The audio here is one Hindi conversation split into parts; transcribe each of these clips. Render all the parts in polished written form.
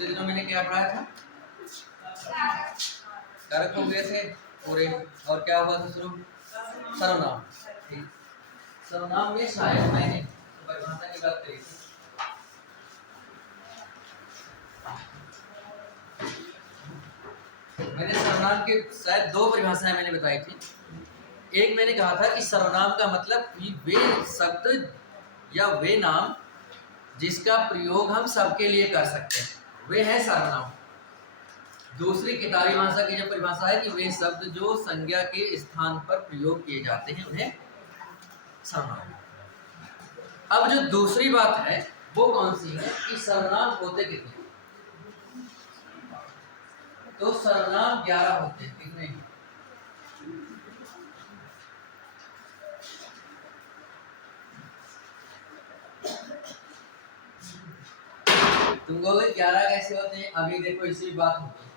पिछले दिनों मैंने क्या पढ़ाया था? कारक हो गए थे पूरे, और क्या हुआ था शुरू? सर्वनाम। ठीक, सर्वनाम में शायद मैंने परिभाषा की बात करी थी। मैंने सर्वनाम के शायद दो परिभाषाएं मैंने बताई थी। एक मैंने कहा था कि सर्वनाम का मतलब वे शब्द या वे नाम जिसका प्रयोग हम सबके लिए कर सकते हैं, वे है सर्वनाम। दूसरी किताबी भाषा की जो परिभाषा है कि वे शब्द जो संज्ञा के स्थान पर प्रयोग किए जाते हैं उन्हें सर्वनाम। अब जो दूसरी बात है वो कौन सी है कि सर्वनाम होते कितने? तो सर्वनाम 11 होते हैं। कितने? तुम कहोगे 11 कैसे होते हैं? अभी देखो इसी बात होती है,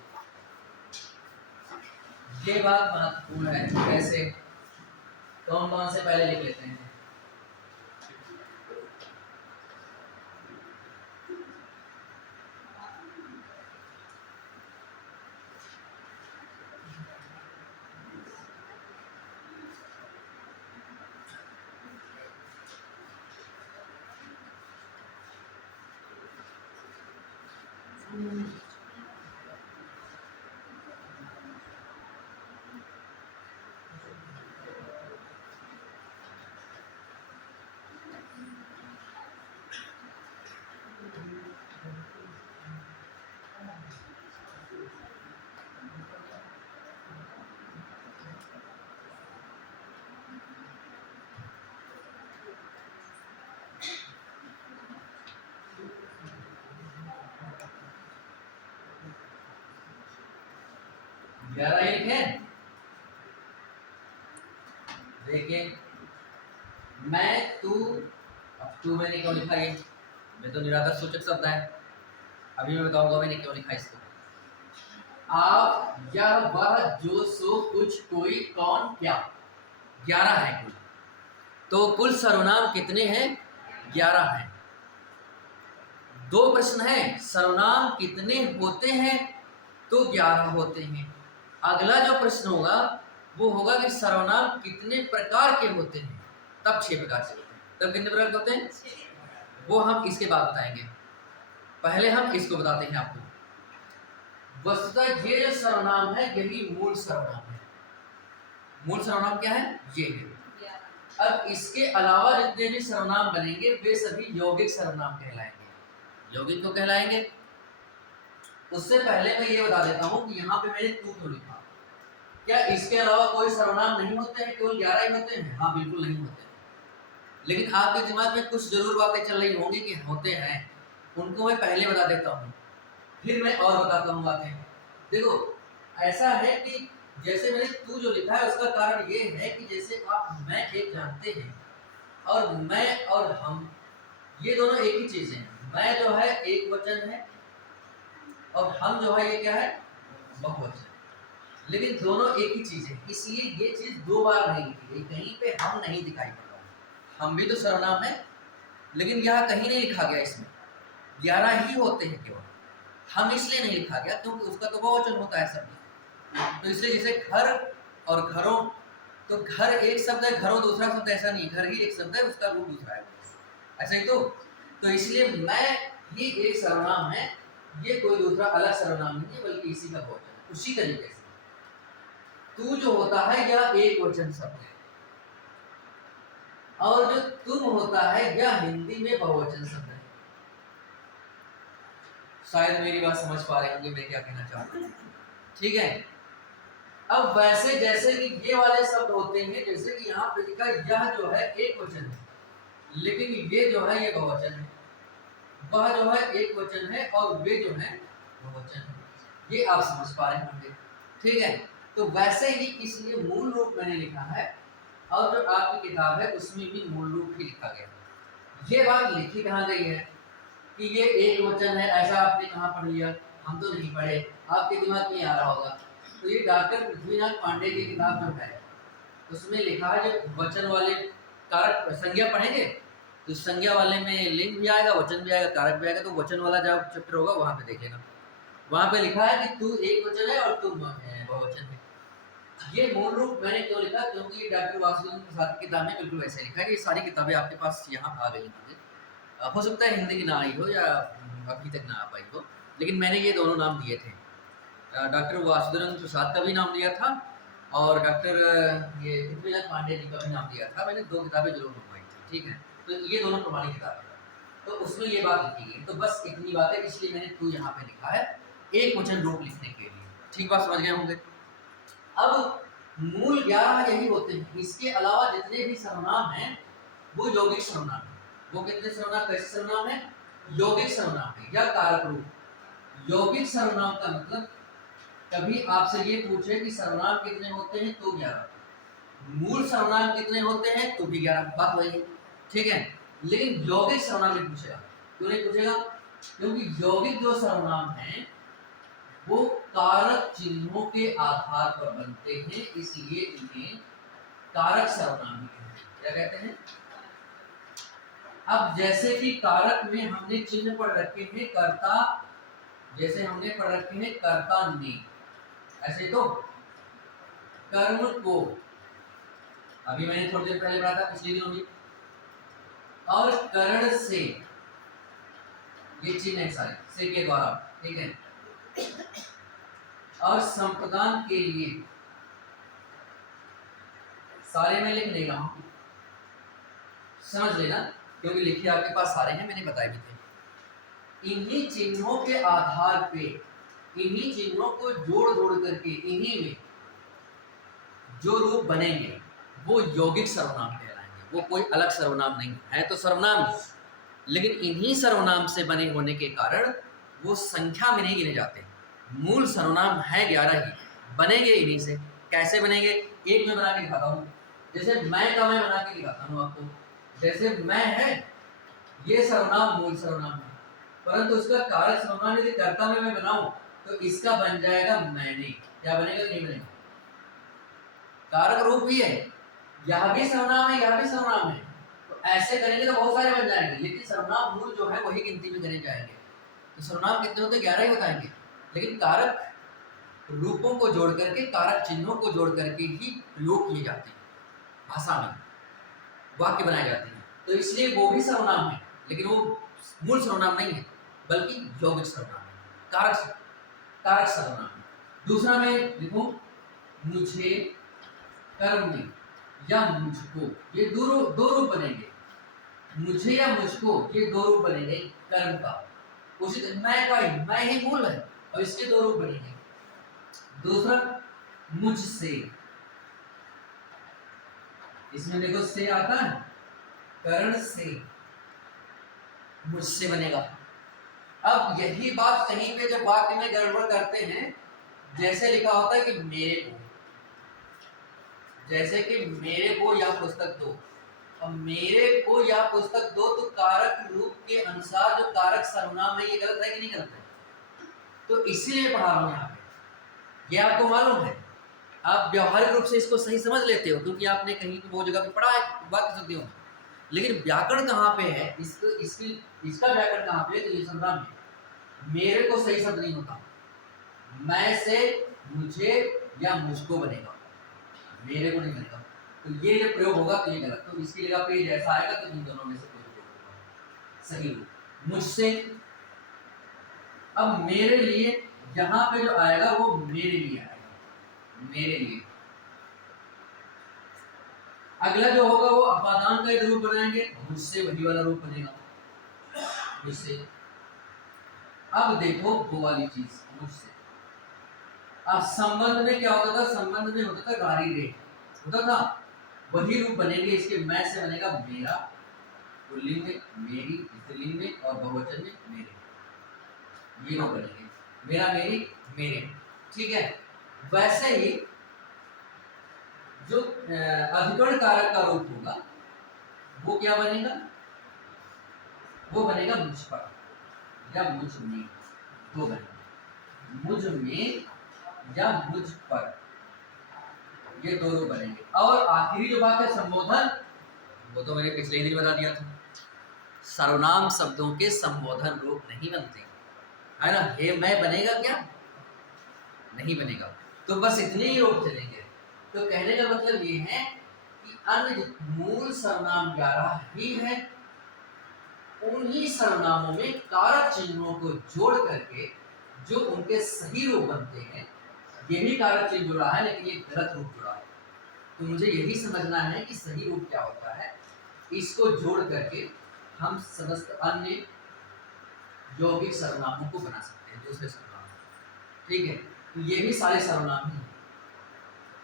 ये बात महत्वपूर्ण है। कैसे? कौन कौन से पहले लिख लेते हैं? ग्यारह एक है। देखिए मैं, तू, अब तू मैंने क्यों लिखा ये? मैं तो निराधार सूचक शब्द है। अभी मैं बताऊंगा मैंने क्यों लिखा इसको। आप, यह, वह, जो, सो, कुछ, कोई, कौन, क्या, 11 है कुल। तो कुल सर्वनाम कितने हैं? 11 हैं। दो प्रश्न है, सर्वनाम कितने होते हैं? तो 11 होते हैं। अगला जो प्रश्न होगा वो होगा कि सर्वनाम कितने प्रकार के होते हैं? तब 6 प्रकार से होते हैं। तब कितने प्रकार के होते हैं? वो हम इसके बाद बताएंगे। पहले हम इसको बताते हैं आपको। वस्तुतः ये जो सर्वनाम है यही मूल सर्वनाम है। मूल सर्वनाम क्या है? ये है। अब इसके अलावा जितने भी सर्वनाम बनेंगे वे सभी यौगिक सर्वनाम कहलाएंगे। यौगिक क्यों कहलाएंगे? उससे पहले मैं ये बता देता हूँ कि यहाँ पे मैंने तू क्यों लिखा। क्या इसके अलावा कोई सर्वनाम नहीं होते हैं? केवल 11 ही होते हैं? हाँ, बिल्कुल नहीं होते। लेकिन आपके दिमाग में कुछ जरूर बातें चल रही होंगी कि होते हैं, उनको मैं पहले बता देता हूँ, फिर मैं और बताता हूँ बातें। देखो ऐसा है कि जैसे मैंने तू जो लिखा है उसका कारण ये है कि जैसे आप मैं एक जानते हैं और मैं और हम ये दोनों एक ही चीज है। मैं जो है एक वचन है और हम जो है ये क्या है? बहुवचन। लेकिन दोनों एक ही चीज है, इसलिए ये चीज दो बार नहीं लिखी गई। कहीं पे हम नहीं दिखाई पड़ रहा। हम भी तो सर्वनाम है लेकिन यहाँ कहीं नहीं लिखा गया। इसमें 11 ही होते हैं केवल। हम इसलिए नहीं लिखा गया क्योंकि उसका तो बहुवचन होता है शब्द। तो इसलिए जैसे घर और घरों, तो घर एक शब्द है, घरों दूसरा शब्द, ऐसा नहीं। घर ही एक शब्द है, उसका रूप दूसरा है। ऐसा ही तो इसलिए मैं ही एक सर्वनाम है, ये कोई दूसरा अलग सर्वनाम नहीं है बल्कि इसी का बहुवचन है। उसी तरीके से तू जो होता है यह एक वचन शब्द है और जो तुम होता है यह हिंदी में बहुवचन शब्द है। शायद मेरी बात समझ पा रहे होंगे मैं क्या कहना चाहता हूँ। ठीक है। अब वैसे जैसे कि ये वाले शब्द होते हैं, जैसे कि यहाँ पे लिखा यह जो है एक वचन है लेकिन ये जो है ये बहुवचन है, वह जो है एक वचन है और वे जो है बहुवचन है। ये आप समझ पा रहे होंगे। ठीक है। तो वैसे ही इसलिए मूल रूप मैंने लिखा है और जो आपकी किताब है उसमें भी मूल रूप ही लिखा गया। ये बात लिखी कहाँ गई है कि ये एक वचन है, ऐसा आपने कहाँ पढ़ लिया? हम तो नहीं पढ़े, आपके दिमाग में आ रहा होगा। तो ये डॉक्टर पृथ्वीनाथ पांडे की किताब जो है उसमें लिखा है, जो वचन वाले कारक संज्ञा पढ़ेंगे तो संज्ञा वाले में लिंग भी आएगा, वचन भी आएगा, कारक भी आएगा। तो वचन वाला जब चैप्टर होगा वहां पे देख लेना। वहां पे लिखा है कि तू एक वचन है और तू बहुवचन है। ये मूल रूप मैंने क्यों लिखा, क्योंकि डॉक्टर वासुदेव प्रसाद की किताब में बिल्कुल वैसे लिखा है कि ये सारी किताबें आपके पास यहाँ आ गई होंगी। हो सकता है हिंदी की ना आई हो या अभी तक ना आ पाई हो, लेकिन मैंने ये दोनों नाम दिए थे। डॉक्टर वासुदेव प्रसाद का भी नाम दिया था और डॉक्टर ये पृथ्वीराज पांडे जी का भी नाम दिया था। मैंने 2 किताबें जरूर मंगवाई थी, ठीक है। तो ये दोनों प्रमाणित किताबें, तो उसमें ये बात लिखी गई। तो बस इतनी बात है, इसलिए मैंने तू यहाँ पे लिखा है एक वचन रूप लिखने के लिए। ठीक बात समझ गए होंगे। अब मूल 11 यही होते हैं। इसके अलावा जितने भी सर्वनाम हैं वो यौगिक सर्वनाम है। वो कितने सर्वनाम, कैसे सर्वनाम है? यौगिक सर्वनाम है या कारक रूप। यौगिक सर्वनाम का मतलब कभी आपसे ये पूछे कि सर्वनाम कितने होते हैं तो 11, मूल सर्वनाम कितने होते हैं तो भी 11, बात वही है, ठीक है। लेकिन यौगिक सर्वनाम नहीं पूछेगा। क्यों नहीं पूछेगा? क्योंकि यौगिक जो सर्वनाम हैं वो कारक चिन्हों के आधार पर बनते हैं, इसलिए इन्हें कारक सर्वनाम भी कहते हैं। क्या कहते हैं? अब जैसे कि कारक में हमने चिन्ह पढ़ रखे हैं कर्ता, जैसे हमने पढ़ रखे हैं कर्ता ने, ऐसे तो कर्म को, अभी मैंने थोड़ी देर पहले पढ़ा था पिछले दिनों भी, और करण से, ये चिन्ह है सारे से के द्वारा, ठीक है। और संप्रदान के लिए, सारे मैं लिख नहीं रहा हूं, समझ लेना, क्योंकि लिखे आपके पास सारे हैं, मैंने बताए भी थे। इन्हीं चिन्हों के आधार पे, इन्हीं चिन्हों को जोड़ जोड़ करके इन्हीं में जो रूप बनेंगे वो यौगिक सर्वनाम कहलाएंगे। वो कोई अलग सर्वनाम नहीं है, तो सर्वनाम, लेकिन इन्हीं सर्वनाम से बने होने के कारण वो संख्या में नहीं गिने जाते। मूल सर्वनाम है 11 ही, बनेंगे इन्हीं से। कैसे बनेंगे? एक मैं बना के दिखाता हूँ। जैसे मैं का मैं बना के दिखाता हूँ आपको। जैसे मैं है, ये सर्वनाम मूल सर्वनाम है, परंतु उसका कारक सर्वनाम यदि कर्ता में मैं बनाऊं तो इसका बन जाएगा मैंने। क्या बनेगा? नहीं बनेगा, कारक रूप ही है। यह भी सर्वनाम है, यह भी सर्वनाम है। तो ऐसे करेंगे तो बहुत सारे बन जाएंगे, लेकिन सर्वनाम मूल जो है वही गिनती में गिने जाएंगे। तो सर्वनाम कितने होते हैं? 11 ही बताएंगे। लेकिन कारक रूपों को जोड़ करके, कारक चिन्हों को जोड़ करके ही प्रयोग किए जाते हैं, भाषा में वाक्य बनाए जाते हैं। तो इसलिए वो भी सर्वनाम है, लेकिन वो मूल सर्वनाम नहीं है, बल्कि यौगिक सर्वनाम है, कारक सर्वनाम है। दूसरा मैं लिखूं मुझे, कर्म में, या मुझको, ये दो रूप बनेंगे। मुझे या मुझको, ये 2 रूप बनेंगे कर्म का। उसी मैं का ही, मैं ही मूल है और इसके 2 रूप बनेंगे। दूसरा मुझसे, इसमें देखो से आता है, करण से, मुझसे बनेगा। अब यही बात कहीं पे जब वाक्य में गड़बड़ करते हैं, जैसे लिखा होता है कि मेरे को, जैसे कि मेरे को यह पुस्तक दो। अब मेरे को यह पुस्तक दो, तो कारक रूप के अनुसार जो कारक सर्वनाम है, ये गलत है कि नहीं गलत है? तो इसीलिए पढ़ा रहा हूं यहाँ पे, ये आपको मालूम है। आप व्यवहारिक रूप से इसको सही समझ लेते हो, क्योंकि आपने कहीं बहुत जगह पे पढ़ा है वाक्य शब्दियों में। लेकिन व्याकरण कहाँ पे है? इसका व्याकरण कहाँ पे है? तो ये संग्राम है। मेरे को सही शब्द नहीं होता, मैं से मुझे या मुझको बनेगा, मेरे को नहीं बनेगा। तो ये जब प्रयोग होगा तो ये गलत। तो इसकी जगह पे जैसा आएगा तो इन दोनों में से कोई प्रयोग होगा, सही रूप मुझसे। अब मेरे लिए, यहाँ पे जो आएगा वो मेरे लिए आएगा, मेरे लिए। अगला जो होगा वो अपादान का रूप बनाएंगे, मुझसे वही वाला रूप बनेगा, मुझसे। अब देखो वो वाली चीज, मुझसे। अब संबंध में क्या होता था? संबंध में होता था गारी रे, होता था, वही रूप बनेंगे इसके। मैं से बनेगा मेरा, पुल्लिंग में मेरी, स्त्रीलिंग में, और बहुवचन में मेरे, ये रूप बनेंगे, मेरा, मेरी, मेरे, ठीक है। वैसे ही जो अधिकरण कारक का रूप होगा वो क्या बनेगा? वो बनेगा मुझ पर या मुझ में, दो बनेंगे, मुझ में या मुझ पर, ये 2 रूप बनेंगे। और आखिरी जो बात है संबोधन, वो तो मैंने पिछले ही दिन बता दिया था। सर्वनाम शब्दों के संबोधन रूप नहीं बनते, है ना। हे मैं बनेगा क्या, नहीं बनेगा। तो बस इतने ही रूप चलेंगे। तो कहने का मतलब ये है कि अन्य मूल सर्वनाम 11 ही है, उन्हीं सर्वनामों में कारक चिन्हों को जोड़ करके जो उनके सही रूप बनते हैं, ये भी कारक चिन्ह जुड़ा है लेकिन ये गलत रूप जुड़ा है। तो मुझे यही समझना है कि सही रूप क्या होता है, इसको जोड़ करके हम समस्त अन्य यौगिक सर्वनामों को बना सकते हैं, दूसरे सर्वनाम। ठीक है, तो ये भी सारे सर्वनाम ही हैं,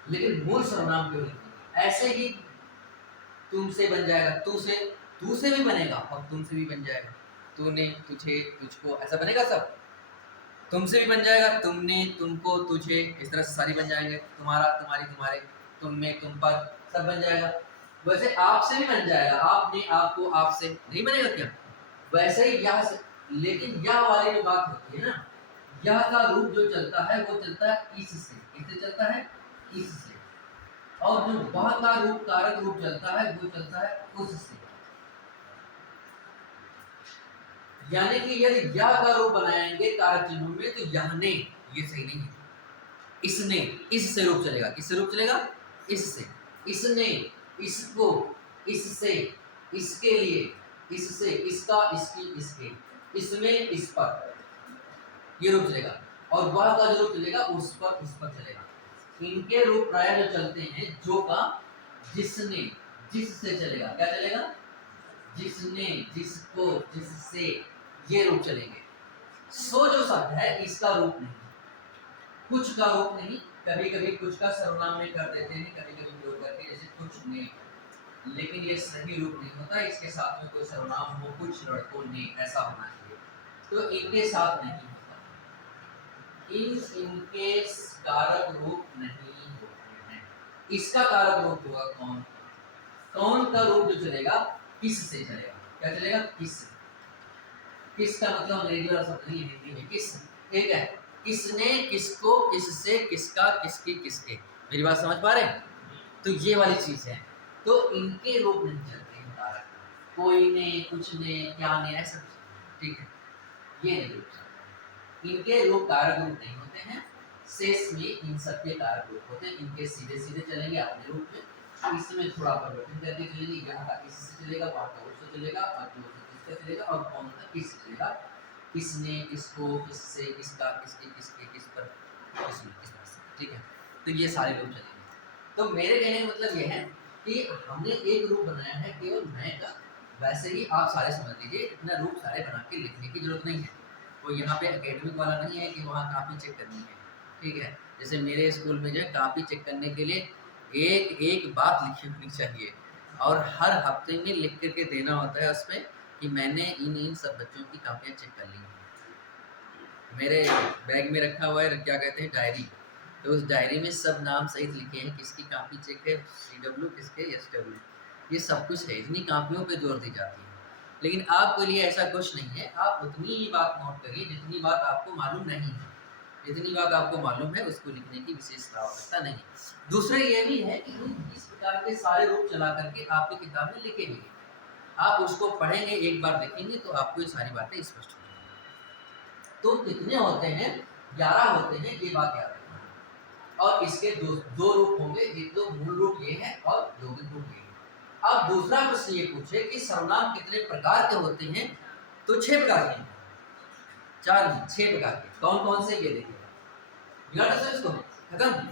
लेकिन मूल सर्वनाम क्यों नहीं? ऐसे ही तुमसे बन जाएगा, तू से भी बनेगा और तुमसे भी बन जाएगा। तूने, तुझे, तुझको, ऐसा बनेगा सब। तुमसे भी बन जाएगा, तुमने, तुमको, तुझे, इस तरह से सारी बन जाएंगे। तुम्हारा, तुम्हारी, तुम्हारे, तुम में, तुम पर, सब बन जाएगा। वैसे आपसे भी बन जाएगा, आपने, आपको, आपसे, नहीं बनेगा क्या? वैसे ही यह से, लेकिन यह वाली जो बात होती है ना, यह का रूप जो चलता है वो चलता है इससे। किससे चलता है? इससे। और जो वह का रूप, कारक रूप चलता है वो चलता है उससे। यानी कि यदि यह का रूप बनाएंगे कारक चिन्हों में तो यह ने, ये सही नहीं है। इसने, इससे रूप चलेगा। किससे रूप चलेगा? इससे। इसने, इसको, इससे, इसके लिए, इससे, इसका, इसकी, इसके, इसमें, इस पर, ये रूप चलेगा। और वह का जो रूप चलेगा उस पर चलेगा। इनके रूप प्राय जो चलते हैं, जो का जिसने, जिससे चलेगा। क्या चलेगा? जिसने, जिसको, जिससे, ये रूप चलेंगे। सो जो शब्द है इसका रूप नहीं, कुछ का रूप नहीं। कभी कभी कुछ का सर्वनाम में कर देते हैं, कभी कभी प्रयोग करके, जैसे कुछ ने, लेकिन ये सही रूप नहीं होता। इसके साथ में कोई सर्वनाम हो, कुछ लड़कों ने, ऐसा होना चाहिए। तो इनके साथ नहीं होता, इनके कारक रूप नहीं होते हैं। इसका कारक रूप होगा कौन? कौन का रूप जो चलेगा, किस से चलेगा। क्या चलेगा? किस। किस का मतलब अंग्रेजी वाला शब्द नहीं, हिंदी में किस। ठीक है, किसने, किसको, किससे, किसका, किसकी, किसके। मेरी बात समझ पा रहे हैं? तो ये वाली चीज है। तो इनके रूप नहीं चलते हैं कारक, कोई ने, कुछ ने, क्या ने, ऐसा। ठीक है, ये नहीं रूप चलते। इनके रूप कारक रूप नहीं होते हैं। शेष में इन सबके कारक रूप होते हैं। इनके सीधे सीधे चलेंगे अपने रूप में, इसमें थोड़ा परिवर्तन करके चलेंगे। यहाँ का इससे चलेगा, वहाँ का उससे चलेगा, और जो किससे चलेगा, और कौन का किससे चलेगा। किसने, किसको, किससे, किसका, किसके, किसके, किस पर, किसमें, किस तरह से। ठीक है, तो ये सारे रूप चलेंगे। तो मेरे कहने का मतलब ये है कि हमने एक रूप बनाया है केवल मैं का। वैसे ही आप सारे समझ लीजिए, इतना रूप सारे बना के लिखने की जरूरत नहीं है। कोई यहाँ पे एकेडमिक वाला नहीं है कि वहाँ कापी चेक करनी है। ठीक है, जैसे मेरे स्कूल में जो है कापी चेक करने के लिए एक एक बात लिखी होनी चाहिए, और हर हफ्ते में लिख करके देना होता है उसमें कि मैंने इन सब बच्चों की कापियाँ चेक कर ली हैं। मेरे बैग में रखा हुआ है, क्या कहते हैं, डायरी। तो उस डायरी में सब नाम सहित लिखे हैं, किसकी कापी चेक है, CW, किसके SW, ये सब कुछ है। इतनी कापियों पे जोर दी जाती है। लेकिन आपके लिए ऐसा कुछ नहीं है, आप उतनी ही बात नोट करिए जितनी बात आपको मालूम नहीं है। जितनी बात आपको मालूम है उसको लिखने की विशेष आवश्यकता नहीं। दूसरा ये भी है कि इस प्रकार के सारे रूप चला करके आपकी किताब में लिखे हुए, आप उसको पढ़ेंगे, एक बार देखेंगे तो आपको ये सारी बातें स्पष्ट हो जाएंगी। तो कितने होते हैं? 11 होते हैं, ये बात याद रखना। और इसके दो रूप होंगे, एक तो मूल रूप ये है और यौगिक रूप ये है। अब दूसरा प्रश्न ये पूछे कि सर्वनाम कितने प्रकार के होते हैं? तो 6 प्रकार के, 4 नहीं 6 प्रकार के। कौन कौन से, ये देखिएगा। इसको खत्म।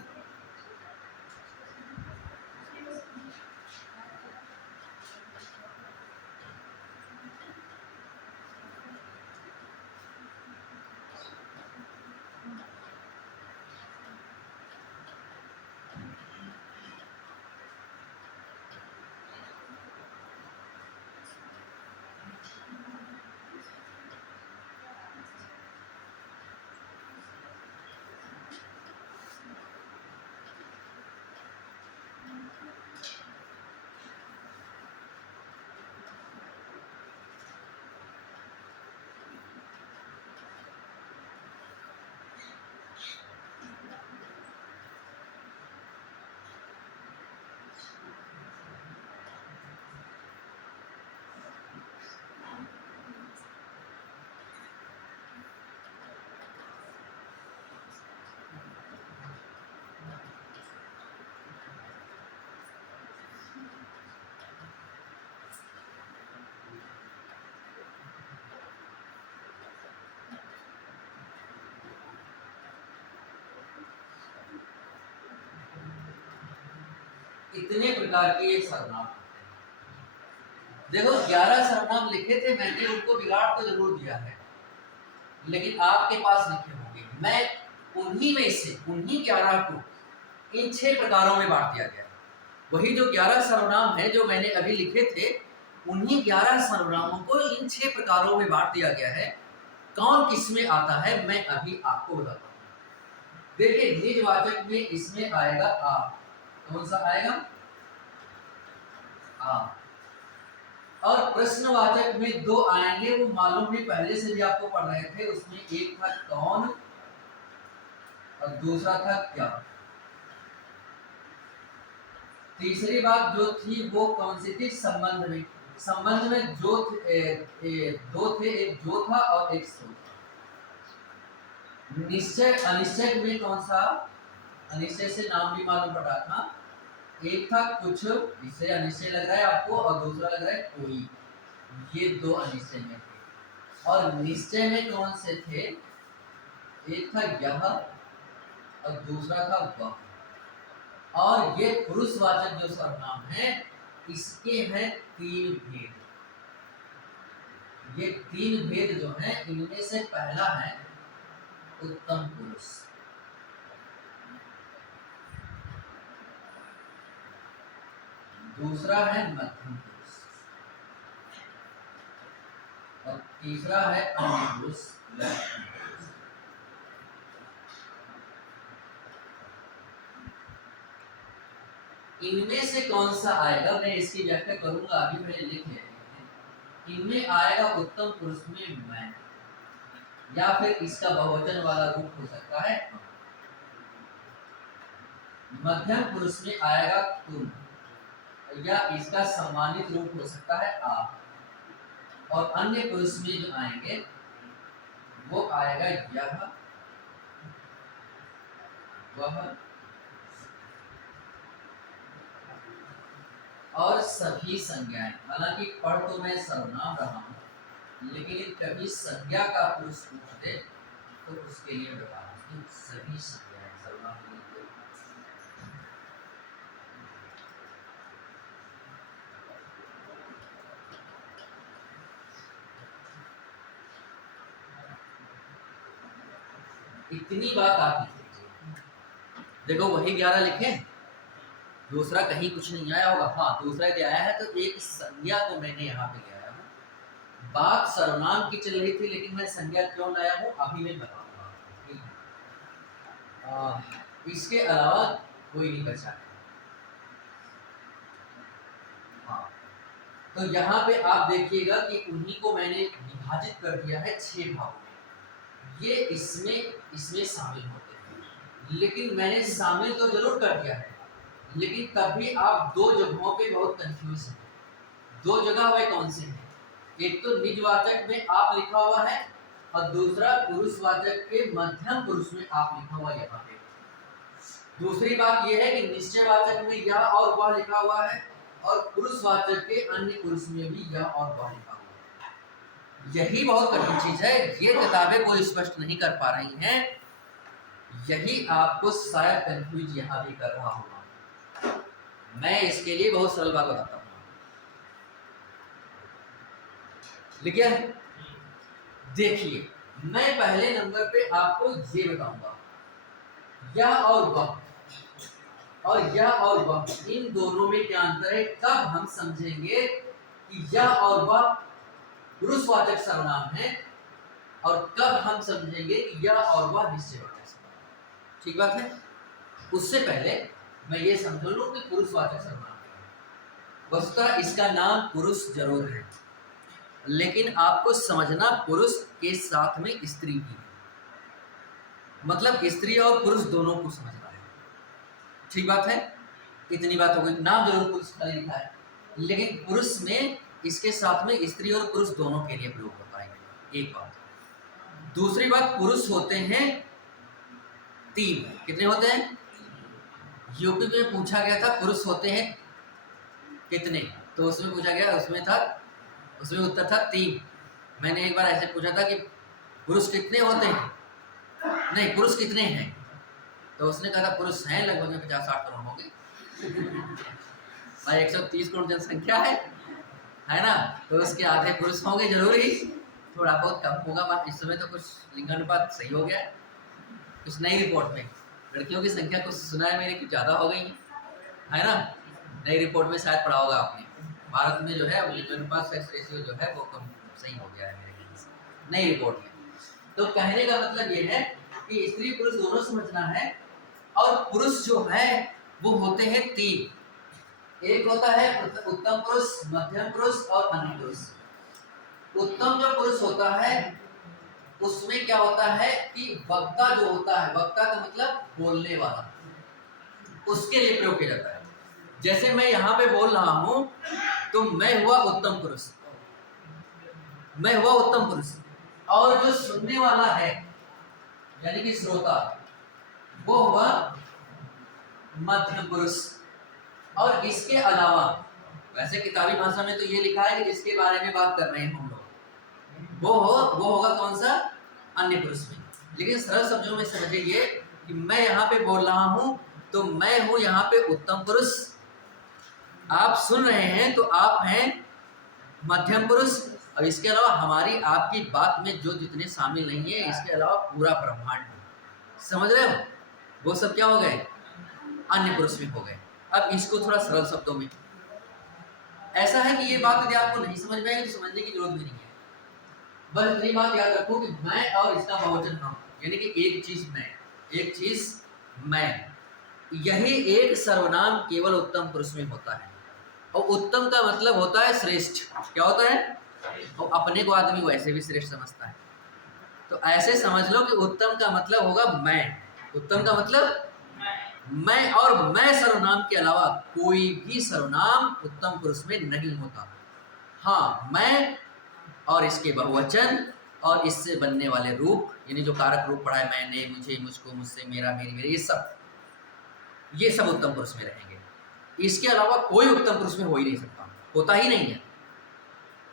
इतने प्रकार के ये सर्वनाम होते हैं। देखो 11 सर्वनाम लिखे थे मैंने, उनको बिगाड़ तो जरूर दिया है, लेकिन आपके पास लिखे होंगे। मैं उन्हीं में से उन्हीं 11 को इन 6 प्रकारों में बांट दिया गया है। वही जो 11 सर्वनाम है जो मैंने अभी लिखे थे, उन्हीं 11 सर्वनामों को इन 6 प्रकारों में बांट दिया गया है। कौन किसमें आता है मैं अभी आपको बताता हूँ। देखिए निजवाचक में इसमें आएगा आ। कौन सा आएगा? आ। और प्रश्नवाचक में 2 आएंगे, वो मालूम नहीं, पहले से भी आपको पढ़ रहे थे। उसमें एक था कौन और दूसरा था क्या। तीसरी बात जो थी वो कौन सी थी? संबंध में। संबंध में जो दो थे, एक जो था और एक सो था। निश्चय अनिश्चय में कौन सा? अनिश्चय से नाम भी मालूम पड़ा था। एक था कुछ, इससे अनिश्चय लग रहा है आपको, और दूसरा लग रहा है कोई। ये 2 अनिश्चय में थे। और निश्चय में कौन से थे? एक था यह और दूसरा था वह। और ये पुरुषवाचक जो सर्वनाम है, इसके हैं 3 भेद। ये 3 भेद जो हैं, इनमें से पहला है उत्तम पुरुष। दूसरा है मध्यम पुरुष और तीसरा है अन्य पुरुष। इनमें से कौन सा आएगा, मैं इसकी व्याख्या करूंगा, अभी मैंने लिख लिया है। इनमें आएगा उत्तम पुरुष में मैं, या फिर इसका बहुवचन वाला रूप हो सकता है। मध्यम पुरुष में आएगा तुम, या इसका सम्मानित रूप हो सकता है आप। और अन्य पुरुष में जो आएंगे वो आएगा यह, वह और सभी संज्ञाएं। हालांकि पढ़ तो मैं सर्वनाम रहा हूं, लेकिन कभी संज्ञा का पुरुष पूछ दे तो उसके लिए बता दूं सभी संज्ञाएं सर्वनाम के लिए। इतनी बात आप लिख लीजिए। देखो वही 11 लिखे, दूसरा कहीं कुछ नहीं आया होगा। हाँ दूसरा यदि आया है तो एक संज्ञा को मैंने यहाँ पे ले आया हूँ। बात सर्वनाम की चल रही थी, लेकिन मैं संज्ञा क्यों लाया हूँ अभी मैं बताऊंगा। इसके अलावा कोई नहीं बचा है। हाँ तो यहाँ पे आप देखिएगा कि उन्हीं को मैंने विभाजित कर दिया है 6 भागों में। ये इसमें शामिल होते हैं, लेकिन मैंने शामिल तो जरूर कर दिया है, लेकिन तब भी आप 2 जगहों पे बहुत कंफ्यूज हैं। 2 जगह वे कौन से हैं? एक तो निजवाचक में आप लिखा हुआ है, और दूसरा पुरुषवाचक के मध्यम पुरुष में आप लिखा हुआ यहाँ पे। दूसरी बात यह है कि निश्चयवाचक में यह और वह लिखा हुआ है, और पुरुषवाचक के अन्य पुरुष में भी यह और वह लिखा हुआ है। यही बहुत कठिन चीज है, ये किताबें कोई स्पष्ट नहीं कर पा रही हैं। यही आपको शायद कंफ्यूज यहाँ भी कर रहा होगा। मैं इसके लिए बहुत सरल बात बताता हूँ। लिखिए, देखिए मैं पहले नंबर पे आपको ये बताऊंगा, यह और वह, और यह और वह, इन दोनों में क्या अंतर है। कब हम समझेंगे कि यह और वह पुरुषवाचक सर्वनाम है, और कब हम समझेंगे कि यह और वह निश्चयवाचक सर्वनाम। ठीक बात है। उससे पहले मैं ये समझ लूं कि पुरुषवाचक सर्वनाम है। वस्तुतः इसका नाम पुरुष जरूर है, लेकिन आपको समझना पुरुष के साथ में स्त्री भी है, मतलब स्त्री और पुरुष दोनों को समझना है। ठीक बात है। इतनी बात हो गई। नाम जरूर पुरुष का लिखा है, लेकिन पुरुष में इसके साथ में स्त्री और पुरुष दोनों के लिए प्रयोग होता है। एक बात। दूसरी बात, पुरुष होते हैं 3। कितने होते हैं? यूपी में पूछा गया था पुरुष होते हैं कितने, तो उसमें पूछा गया, उसमें उत्तर था 3। मैंने एक बार ऐसे पूछा था कि पुरुष कितने होते हैं, नहीं पुरुष कितने हैं, तो उसने कहा था पुरुष हैं लगभग 50-60 करोड़ होंगे। भाई 130 करोड़ जनसंख्या है ना, तो उसके आधे पुरुष होंगे जरूरी, थोड़ा बहुत कम होगा। इस समय तो कुछ लिंगानुपात सही हो गया है। कुछ नई रिपोर्ट में लड़कियों की संख्या कुछ सुना है मेरी कुछ ज़्यादा हो गई है ना। नई रिपोर्ट में शायद पढ़ा होगा आपने, भारत में जो है लिंगानुपात सेक्स रेशियो जो है वो कम सही हो गया है मेरे ख्याल से नई रिपोर्ट में। तो कहने का मतलब ये है कि स्त्री पुरुष दोनों समझना है, और पुरुष जो है वो होते हैं 3। एक होता है उत्तम पुरुष, मध्यम पुरुष और अन्य पुरुष। उत्तम जो पुरुष होता है उसमें क्या होता है कि वक्ता जो होता है, वक्ता का मतलब बोलने वाला, उसके लिए प्रयोग किया जाता है। जैसे मैं यहाँ पे बोल रहा हूं तो मैं हुआ उत्तम पुरुष, मैं हुआ उत्तम पुरुष, और जो सुनने वाला है यानी कि श्रोता वो हुआ मध्यम पुरुष। और इसके अलावा वैसे किताबी भाषा में तो ये लिखा है कि जिसके बारे में बात कर रहे हैं हम लोग वो होगा कौन सा, अन्य पुरुष में। लेकिन सरल शब्दों में समझिए कि मैं यहाँ पे बोल रहा हूं तो मैं हूं यहाँ पे उत्तम पुरुष, आप सुन रहे हैं तो आप हैं मध्यम पुरुष, और इसके अलावा हमारी आपकी बात में जो जितने शामिल नहीं है इसके अलावा पूरा ब्रह्मांड, समझ रहे हो, वो सब क्या हो गए, अन्य पुरुष में हो गए। अब इसको थोड़ा सरल शब्दों में, ऐसा है कि ये बात यदि आपको नहीं समझ में आएगी तो समझने की जरूरत भी नहीं है। बस इतनी बात याद रखो कि मैं और इसका बहुवचन हम, यानी कि एक चीज मैं, एक चीज मैं, यही एक सर्वनाम केवल उत्तम पुरुष में होता है। और उत्तम का मतलब होता है श्रेष्ठ, क्या होता है, और अपने को आदमी वैसे भी श्रेष्ठ समझता है। तो ऐसे समझ लो कि उत्तम का मतलब होगा मैं, उत्तम का मतलब मैं, और मैं सर्वनाम के अलावा कोई भी सर्वनाम उत्तम पुरुष में नहीं होता। हाँ, मैं और इसके बहुवचन और इससे बनने वाले रूप, यानी जो कारक रूप पढ़ा है, मैंने, मुझे, मुझको, मुझसे, मेरा, मेरी, मेरे, ये सब उत्तम पुरुष में रहेंगे। इसके अलावा कोई उत्तम पुरुष में हो ही नहीं सकता, होता ही नहीं है।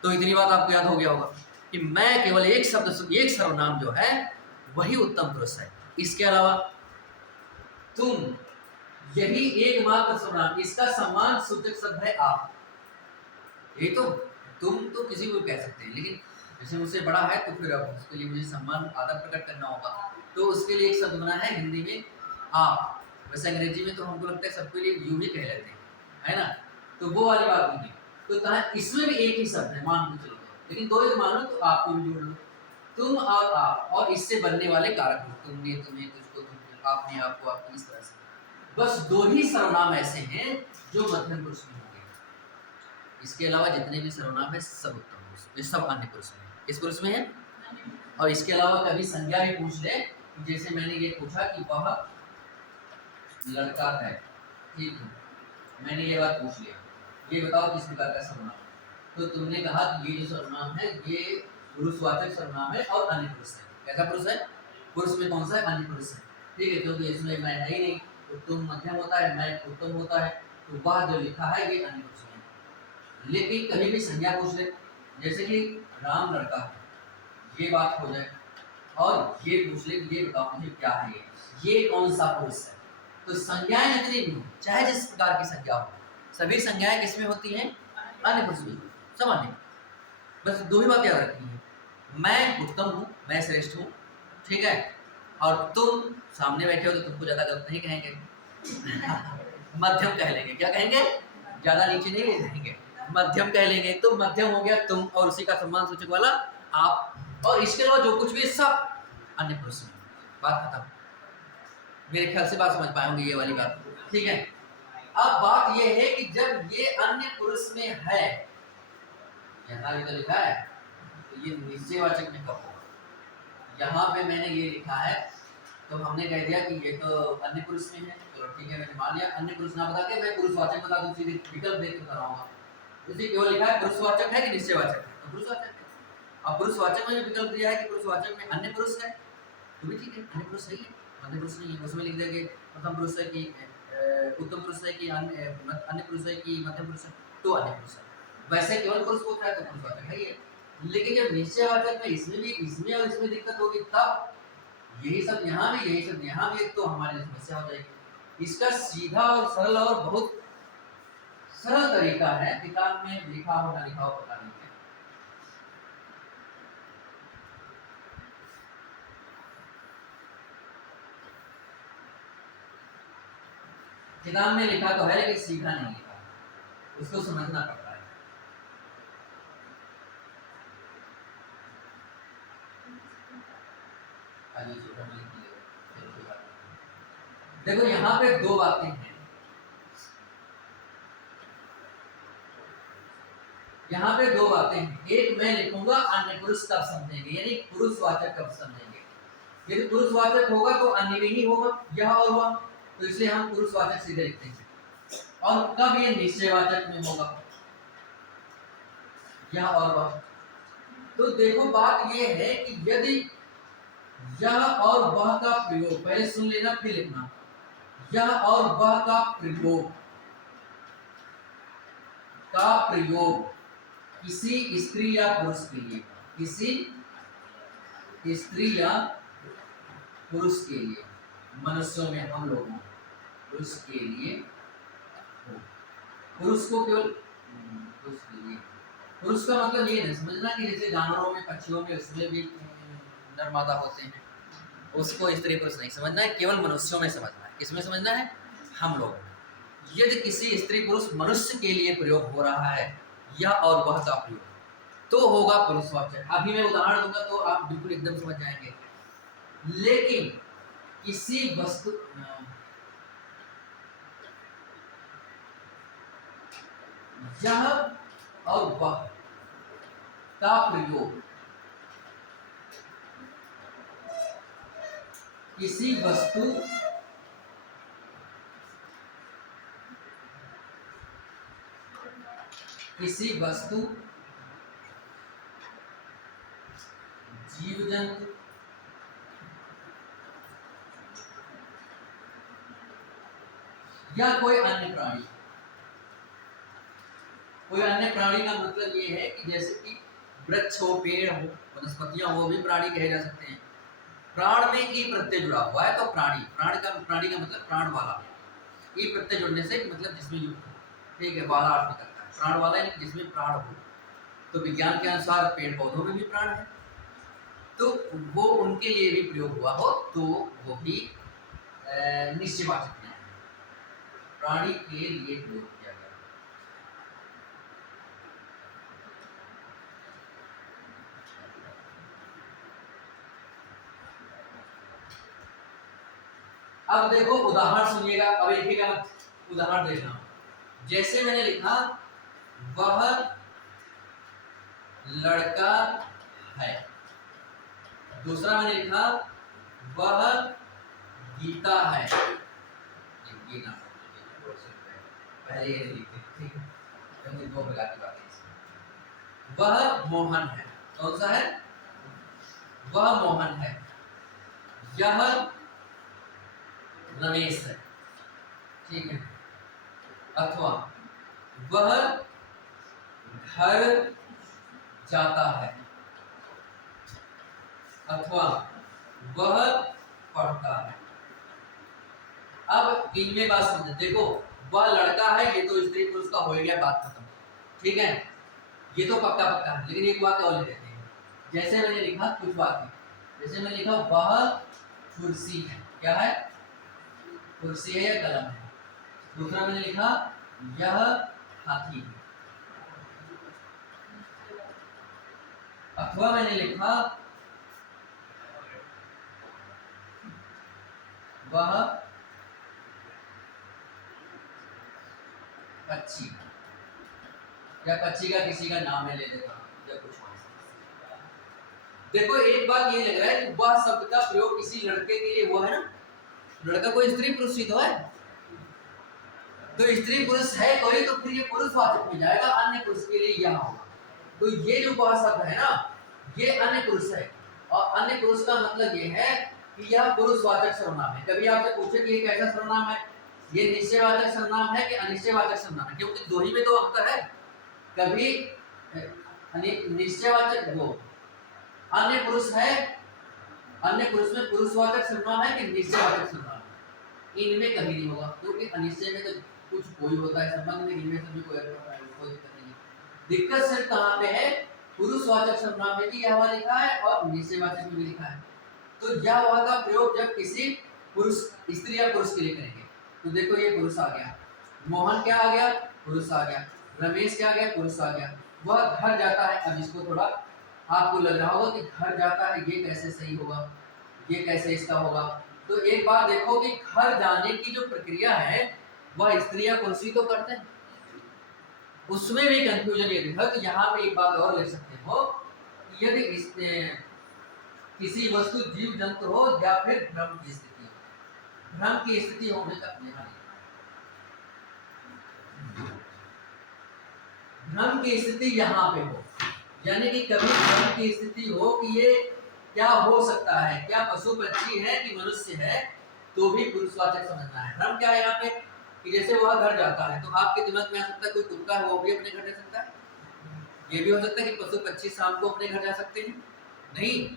तो इतनी बात आपको याद हो गया होगा कि मैं केवल एक शब्द, एक सर्वनाम जो है वही उत्तम पुरुष है। इसके अलावा तुम, यही एकमात्र सर्वनाम, इसका सम्मान सूचक शब्द है आप। ये तो तुम तो किसी को कह सकते हैं, लेकिन जैसे मुझसे बड़ा है तो फिर अब उसके लिए मुझे सम्मान आदर प्रकट करना होगा, तो उसके लिए एक शब्द बना है हिंदी में आप। वैसे अंग्रेजी में तो हमको लगता है सबके लिए यू ही कह लेते हैं, है ना, तो वो वाली बात नहीं है। तो कहा इसमें भी एक ही शब्द है, मान के चलो, लेकिन दो ही मान लो तो आपको भी जोड़ लो, तुम और आप, और इससे बनने वाले कारक, तुमने, तुम्हें, तुझको, तुमने, आपने, आपको, आपकी, इस तरह से बस दो ही सर्वनाम ऐसे हैं जो मध्यम पुरुष में होंगे। इसके अलावा जितने भी सर्वनाम है सब उत्तम पुरुष, ये सब अन्य पुरुष में, इस पुरुष में है। और इसके अलावा कभी संज्ञा भी पूछ ले, जैसे मैंने ये पूछा कि वह लड़का है, ठीक है, मैंने ये बात पूछ लिया, ये बताओ किस प्रकार का सर्वनाम, तो तुमने कहा कि ये जो सर्वनाम है ये पुरुषवाचक सर्वनाम है और अन्य पुरुष है। कैसा पुरुष है, पुरुष में कौन सा है, अन्य पुरुष है, ठीक है, क्योंकि इसमें मैं है ही नहीं, तो तुम मध्यम होता है, मैं उत्तम होता है, तो वह जो लिखा है ये अन्य पुरुष में। लेकिन कभी भी संज्ञा पूछ ले, जैसे कि राम लड़का है, ये बात हो जाए, और ये पूछ ले ये बताओ मुझे क्या है ये कौन सा पुरुष है, तो संज्ञाएं जितनी भी हो, चाहे जिस प्रकार की संज्ञा हो, सभी संज्ञाएं किसमें होती हैं, अन्य पुरुष में, सामान्य। बस दो ही बात याद रखनी है, मैं उत्तम हूँ, मैं श्रेष्ठ हूँ, ठीक है, और तुम सामने बैठे हो तो तुमको ज्यादा गलत नहीं कहेंगे मध्यम कह लेंगे, क्या कहेंगे, ज्यादा नीचे नहीं कहेंगे, मध्यम कह लेंगे, तो मध्यम हो गया तुम, और उसी का सम्मान सूचक वाला आप, और इसके अलावा जो कुछ भी सब अन्य पुरुष में। बात खत्म, मेरे ख्याल से बात समझ पाए होंगे ये वाली बात, ठीक है। अब बात ये है कि जब ये अन्य पुरुष में है, यहाँ भी तो लिखा है, तो ये निश्चयवाचक में कब होगा, यहाँ पे मैंने ये लिखा है तो हमने कह दिया कि ये तो अन्य पुरुष में है, चलो ठीक है, मैंने मान लिया। अन्य पुरुष ना बता के मैं पुरुषवाचक बता दूं, सीधे विकल्प देख के बताऊंगा, इसी केवल लिखा है पुरुषवाचक है कि निश्चयवाचक है, तो पुरुषवाचक है। अब पुरुषवाचक में विकल्प दिया है कि पुरुषवाचक में अन्य पुरुष है, तो भी ठीक है, अन्य पुरुष सही है, अन्य पुरुष नहीं है, उसमें लिख दिया कि प्रथम पुरुष है कि उत्तम पुरुष है कि अन्य पुरुष है कि मध्यम पुरुष है, तो अन्य पुरुष है। वैसे केवल पुरुष पूछ रहा है तो पुरुषवाचक है ये, लेकिन जब निश्चयवाचक में इसमें भी, इसमें और इसमें दिक्कत होगी, तब यही सब यहाँ भी, यही सब यहाँ भी, तो हमारे लिए समस्या हो जाएगी। इसका सीधा और सरल और बहुत सरल तरीका है, किताब में लिखा हो ना लिखा हो पता नहीं है। किताब में लिखा तो है लेकिन सीखा नहीं लिखा, उसको समझना पड़ता है। देखो यहाँ पे दो बातें हैं, यहाँ पे दो बातें हैं। एक मैं लिखूंगा अन्य पुरुष कब समझेंगे, यानी पुरुषवाचक कब समझेंगे। यदि पुरुषवाचक होगा तो अन्य भी ही होगा, यह और वह, तो इसलिए हम पुरुषवाचक सीधे लिखते हैं। और कब ये निश्चयवाचक में होगा, यह और वह। तो देखो बात ये है कि यदि यह और वह का प्रयोग, पहले सुन लेना फिर लिखना, यह और वह का प्रयोग किसी स्त्री या पुरुष के लिए, किसी स्त्री या पुरुष के लिए, मनुष्यों में हम लोगों पुरुष के लिए, पुरुष को केवल पुरुष के लिए, पुरुष का मतलब ये नहीं समझना कि जैसे जानवरों में, पक्षियों में, उसमें भी नर मादा होते हैं, उसको स्त्री पुरुष नहीं समझना है, केवल मनुष्यों में समझना है। किसमें समझना है, हम लोग। यदि किसी स्त्री पुरुष मनुष्य के लिए प्रयोग हो रहा है, यह और वह का प्रयोग, तो होगा पुरुषवाचक। अभी मैं उदाहरण दूंगा तो आप बिल्कुल एकदम समझ जाएंगे। लेकिन किसी वस्तु, यह और वह का प्रयोग किसी वस्तु जीव जंतु या कोई अन्य प्राणी, कोई अन्य प्राणी का मतलब ये है कि जैसे कि वृक्ष हो, पेड़ हो, वनस्पतियां हो, भी प्राणी कहे जा सकते हैं। प्राण में ई प्रत्यय जुड़ा हुआ है तो प्राणी, प्राणी का मतलब प्राण वाला। ई प्रत्यय जुड़ने से मतलब जिसमें युक्त हो, ठीक है, वाला अर्थ करता है। प्राण वाला यानी जिसमें प्राण हो। तो विज्ञान के अनुसार पेड़ पौधों में भी प्राण है, तो वो उनके लिए भी प्रयोग हुआ हो तो वो भी निश्चयवाचक है, प्राणी के लिए प्रयोग किया गया। अब देखो उदाहरण सुनिएगा, अब लिखिएगा मत, उदाहरण देखना। जैसे मैंने लिखा वह लड़का है, दूसरा मैंने लिखा वह गीता है, पहले ये लिखते, ठीक है, दो प्रकार की बातें। वह मोहन है, कौन सा है, वह मोहन है, यह रमेश है, ठीक है। अथवा वह घर जाता है, अथवा वह पढ़ता है। अब इनमें बात समझो, देखो वह लड़का है, ये तो स्त्री पुरुष का हो गया, बात खत्म, ठीक है, ये तो पक्का पक्का है। लेकिन एक बात और ले लेते हैं, जैसे मैंने लिखा कुछ बातें, जैसे मैंने लिखा वह कुर्सी है, क्या है, कुर्सी है या कलम है। दूसरा मैंने लिखा यह हाथी है, अथवा मैंने लिखा वह पक्षी, या पक्षी का किसी का नाम है ले लेता हूं या कुछ। देखो एक बात ये लग रहा है कि वह शब्द का प्रयोग किसी लड़के के लिए हुआ है ना, लड़का कोई स्त्री पुरुष ही तो है, तो स्त्री पुरुष है कोई, तो फिर ये पुरुषवाचक में जाएगा, अन्य पुरुष के लिए यह होगा। तो ये जो वह शब्द है ना, ये अन्य पुरुष है, और अन्य पुरुष का मतलब ये है कि यह पुरुषवाचक सर्वनाम है। कभी आपसे पूछे कि ये कैसा सर्वनाम है, ये निश्चयवाचक सर्वनाम है कि अनिश्चयवाचक सर्वनाम है, क्योंकि दो ही में तो अंतर है। कभी निश्चयवाचक वो अन्य पुरुष है, अन्य पुरुष में पुरुषवाचक सर्वनाम है कि निश्चयवाचक सर्वनाम, इनमें कभी नहीं होगा, क्योंकि अनिश्चय में तो कुछ कोई होता है संबंध में, इनमें से भी कोई दिक्कत नहीं है। दिक्कत सिर्फ कहाँ पे है, पुरुषवाचक सर्वनाम में भी यह हुआ लिखा है और निश्चयवाचक में भी लिखा है। तो यह हुआ का प्रयोग जब किसी पुरुष, स्त्री या पुरुष के लिए करेंगे। तो देखो ये पुरुष आ गया, मोहन क्या आ गया, पुरुष आ गया, रमेश क्या आ गया, पुरुष आ गया। वह घर जाता है। अब इसको थोड़ा आपको लग रहा होगा कि घर जाता है, ये कैसे सही होगा, ये कैसे इसका होगा। तो एक बार देखो कि घर जाने की जो प्रक्रिया है वह स्त्री या पुरुष ही तो करते हैं, उसमें भी कंफ्यूजन ये है। तो यहाँ पे एक बात और लिख सकते हो, यदि किसी वस्तु जीव जंतु हो या फिर भ्रम की स्थिति हो, भ्रम की स्थिति होने का भ्रम की स्थिति यहाँ पे हो, यानी कि कभी भ्रम की स्थिति हो कि ये क्या हो सकता है, क्या पशु पक्षी है कि मनुष्य है, तो भी पुरुषवाचक समझना है। भ्रम क्या है यहाँ पे कि जैसे वह घर जाता है तो आपके दिमाग में आ सकता है कोई कुत्ता है वो भी अपने घर जा सकता है, ये भी हो सकता है कि पशु पक्षी शाम को अपने घर जा सकते हैं, नहीं।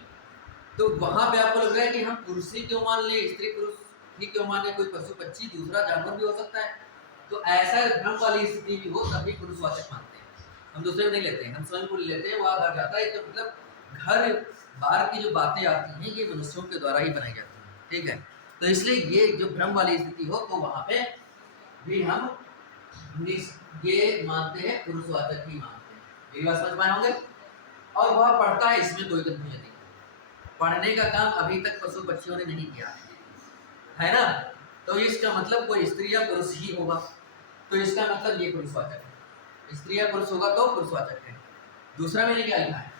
तो वहां पे आपको लग रहा है कि हम पुरुष ही क्यों मान ले, स्त्री पुरुष ही क्यों माने, कोई पशु पक्षी दूसरा जानवर भी हो सकता है। तो ऐसा भ्रम वाली स्थिति भी हो तब भी पुरुषवाचक मानते हैं, हम दूसरे को नहीं लेते हैं, हम स्वयं को लेते हैं। वहां घर जाता है तो मतलब घर बाहर की जो बातें आती हैं ये मनुष्यों के द्वारा ही बनाई जाती हैं, ठीक है। तो इसलिए ये जो भ्रम वाली स्थिति हो तो वहां पे भी हम ये मानते हैं, पुरुषवाचक ही मानते हैं। मेरी बात समझ पाए होंगे। और वह पढ़ता है, इसमें कोई कंफ्यूजन नहीं, पढ़ने का काम अभी तक पशु पक्षियों ने नहीं किया है ना। तो इसका मतलब कोई स्त्री या पुरुष ही होगा, तो इसका मतलब ये पुरुषवाचक है, स्त्री या पुरुष होगा तो पुरुषवाचक है। दूसरा मैंने क्या लिखा है,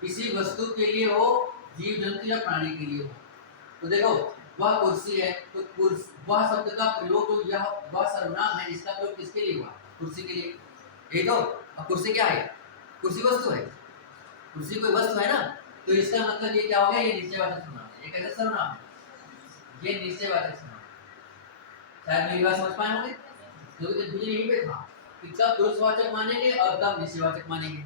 किसी वस्तु के लिए हो, जीव जंतु या प्राणी के लिए हो। तो देखो वह कुर्सी है, तो वह शब्द का प्रयोग, तो यह वह सर्वनाम है, इसका प्रयोग किसके लिए हुआ, कुर्सी के लिए। यही तो, अब कुर्सी क्या है, कुर्सी वस्तु है, कुर्सी कोई वस्तु है ना। तो इसका मतलब ये क्या हो गया, ये निश्चयवाचक सर्वनाम है, ये कैसे सर्वनाम है, ये निश्चयवाचक सर्वनाम। शायद मेरी बात समझ पाए होंगे, क्योंकि कंफ्यूजन यहीं पे था कि कब पुरुषवाचक मानेंगे और कब निश्चयवाचक मानेंगे।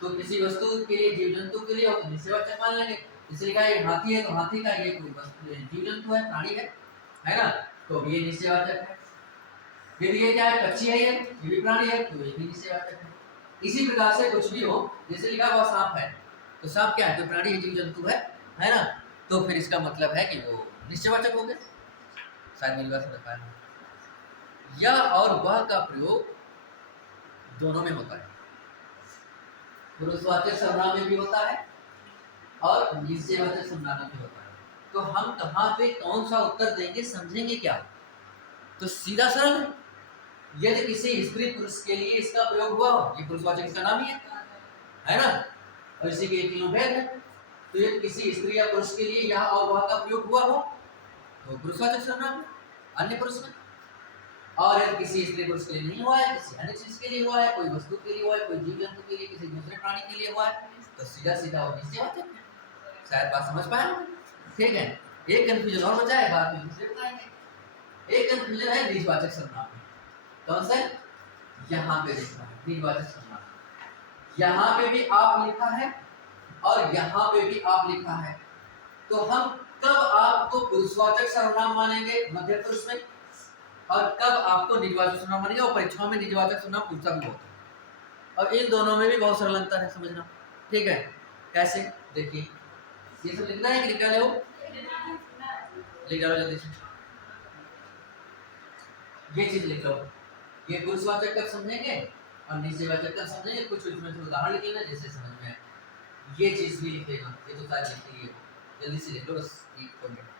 तो किसी वस्तु के लिए, जीव जंतु के लिए हो तो निश्चयवाचक मान लेंगे, इसलिए कहा ये हाथी है तो हाथी का ये कोई वस्तु जीव जंतु है, प्राणी है ना, तो ये निश्चयवाचक है। फिर ये क्या है, पक्षी है, ये भी प्राणी है तो ये भी निश्चयवाचक है। इसी प्रकार से कुछ भी हो, जैसे लिखा हुआ सांप है, तो सांप क्या है, तो प्राणी है, जीव जंतु है ना, तो फिर इसका मतलब है कि वो निश्चयवाचक हो गए। शायद मेरी बात समझ पाए। यह और वह का प्रयोग दोनों में होता है, पुरुषवाचक सर्वनाम में भी होता है और निश्चयवाचक सर्वनाम में भी होता है। तो हम कहाँ पे कौन सा उत्तर देंगे, समझेंगे क्या। तो सीधा सरल है, यदि किसी स्त्री पुरुष के लिए इसका प्रयोग हुआ हो, ये पुरुषवाचक इसका नाम ही है ना, और इसी के तीनों भेद है। तो यदि किसी स्त्री या पुरुष के लिए यह और वह का प्रयोग हुआ हो तो पुरुषवाचक सर्वनाम है, अन्य पुरुष में। और यदि किसी स्त्री पुरुष के लिए नहीं हुआ है, किसी अन्य चीज के लिए हुआ है, कोई वस्तु के लिए हुआ है, कोई जीव जंतु के लिए, किसी दूसरे प्राणी के लिए हुआ है, तो सीधा सीधा वो निश्चयवाचक है। शायद बात समझ पाए, ठीक है। एक कंफ्यूजन और बचा है, बाद में दूसरे बताएंगे। एक कंफ्यूजन है निजवाचक सर्वनाम में, कौन सा, यहाँ पे देखना है निजवाचक सर्वनाम। यहाँ पे भी आप लिखा है और यहाँ पे भी आप लिखा है, तो हम कब आपको पुरुषवाचक सर्वनाम मानेंगे मध्य पुरुष में, और कब आपको निजवाचक सर्वनाम मानेंगे। और परीक्षाओं में निजवाचक सर्वनाम पूछता भी बहुत है, और इन दोनों में भी बहुत सरल अंतर है समझना, ठीक है। कैसे, देखिए ये सब लिखना है कि निकाले हो, लिख डालो जल्दी से, ये चीज लिख लो। ये पुरुषवाचक कब समझेंगे और निश्चयवाचक कब समझेंगे, कुछ इसमें से उदाहरण लिख लेना जैसे समझ में आए। ये चीज भी लिख लेना, ये तो शायद लिख ली है, जल्दी से लिख लो बस एक मिनट।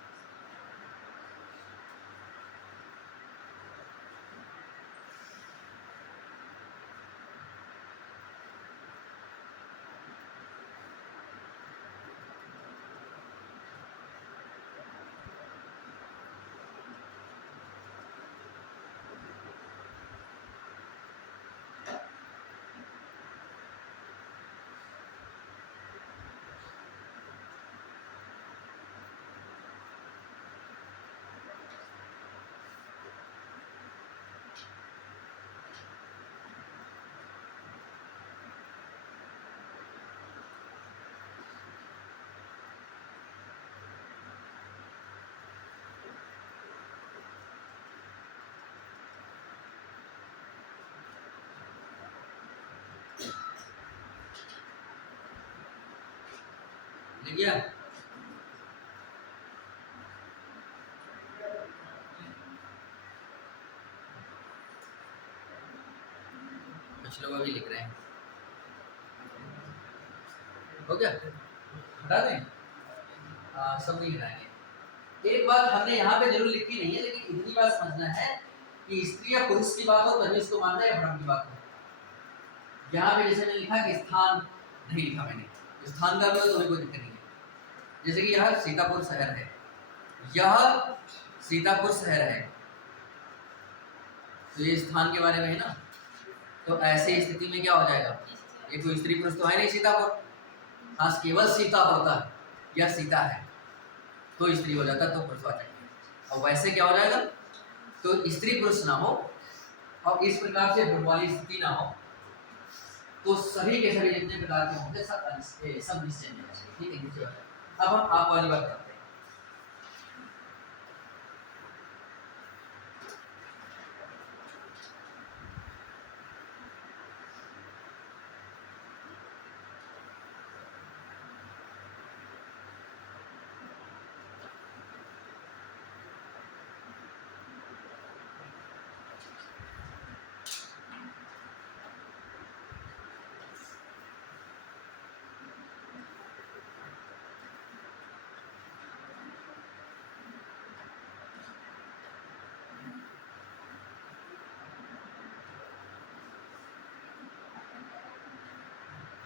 लिख गया? कुछ लोग अभी लिख रहे हैं। हो गया? हटा दें? सब नहीं हटाएंगे। एक बात हमने यहाँ पे जरूर लिखी नहीं है, लेकिन इतनी बात समझना है कि स्त्री या पुरुष की बात हो तभी इसको मानना है या ब्रह्म की बात हो। यहाँ पे जैसे मैंने लिखा कि स्थान नहीं लिखा मैंने, स्थान का भी हो तो कोई दिक्कत नहीं है। जैसे कि यह सीतापुर शहर है, यह सीतापुर शहर है, तो ये स्थान के बारे में है ना। तो ऐसी स्थिति में क्या हो जाएगा? ये कोई स्त्री पुरुष तो है नहीं सीतापुर, हाँ केवल सीता होता है या सीता है तो स्त्री हो जाता, तो पुरुषवाचक। और वैसे क्या हो जाएगा? तो स्त्री पुरुष ना हो और इस प्रकार से भ्रम वाली स्थिति ना हो, तो सभी के सभी जितने प्रकार के होंगे सब निश्चय में है। ठीक है, नीचे अब हम आप वाली बात करते हैं।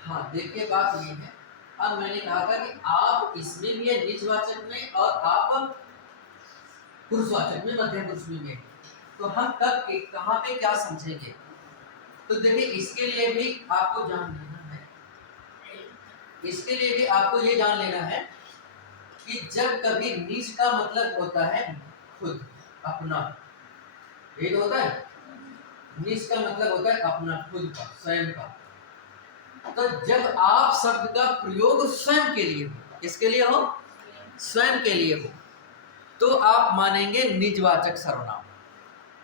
हाँ देखिए, बात ये है, अब मैंने कहा था कि आप इसमें भी है निजवाचक में और आप पुरुषवाचक में, मध्य पुरुष में भी है। तो हम कब कहाँ पे क्या समझेंगे? तो देखिए, इसके लिए भी आपको जान लेना है, इसके लिए भी आपको ये जान लेना है कि जब कभी निज का मतलब होता है खुद, अपना, ये तो होता है। निज का मतलब होता है अपना, खुद का, स्वयं का। तो जब आप शब्द का प्रयोग स्वयं के लिए हो, किसके लिए हो? स्वयं के लिए हो, तो आप मानेंगे निजवाचक सर्वनाम।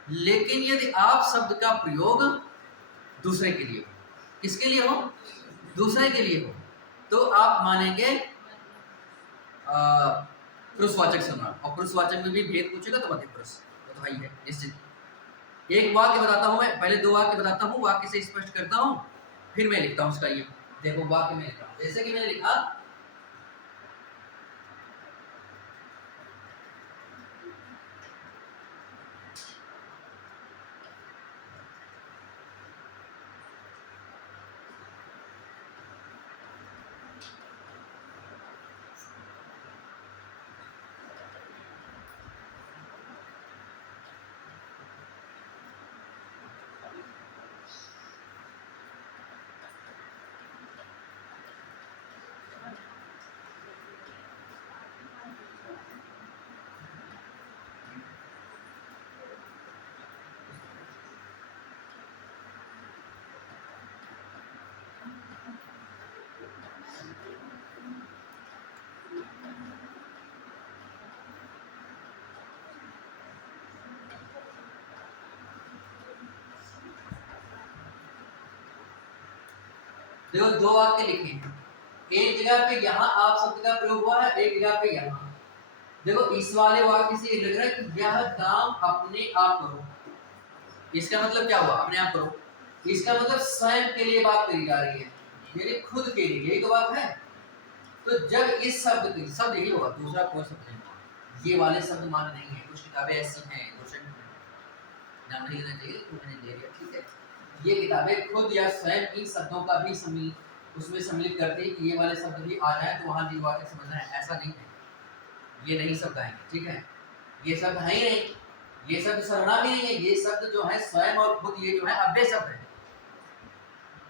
लेकिन यदि आप शब्द का प्रयोग दूसरे के लिए हो, किसके लिए हो? दूसरे के लिए हो, तो आप मानेंगे पुरुषवाचक सर्वनाम। और पुरुषवाचक में भी भेद पूछेगा तो मध्य पुरुष, तो भाई है निश्चित। एक वाक्य बताता हूं मैं, पहले दो वाक्य बताता हूं, वाक्य से स्पष्ट करता हूं, फिर मैं लिखता हूं उसका। ये देखो वाक्य में लिखा, जैसे कि मैंने लिखा, देखो दो वाक्य लिखे हैं, एक जगह पे यहाँ आप शब्द का प्रयोग हुआ है, एक जगह पे यहाँ। देखो इस वाले वाक्य से लग रहा है कि यह काम अपने आप करो, इसका मतलब क्या हुआ? अपने आप करो। इसका मतलब स्वयं के लिए बात करी जा रही है, यानी खुद के लिए, यही तो बात है। तो जब इस शब्द की शब्द यही होगा, दूसरा कोई शब्द नहीं। ये वाले शब्द मान्य नहीं है, कुछ किताबें ऐसी हैं, नाम नहीं लेना चाहिए तो मैंने ले लिया, ठीक है। ये किताबें खुद या स्वयं इन शब्दों का भी उसमें सम्मिलित करती है कि ये वाले शब्द भी आ जाए तो वहाँ निजवाचक समझना है, ऐसा नहीं है। ये नहीं शब्द आएंगे, ठीक है, ये शब्द है ही नहीं, ये शब्द सर्वनाम ही नहीं है। ये शब्द जो है स्वयं और खुद, ये जो है अव्यय शब्द है।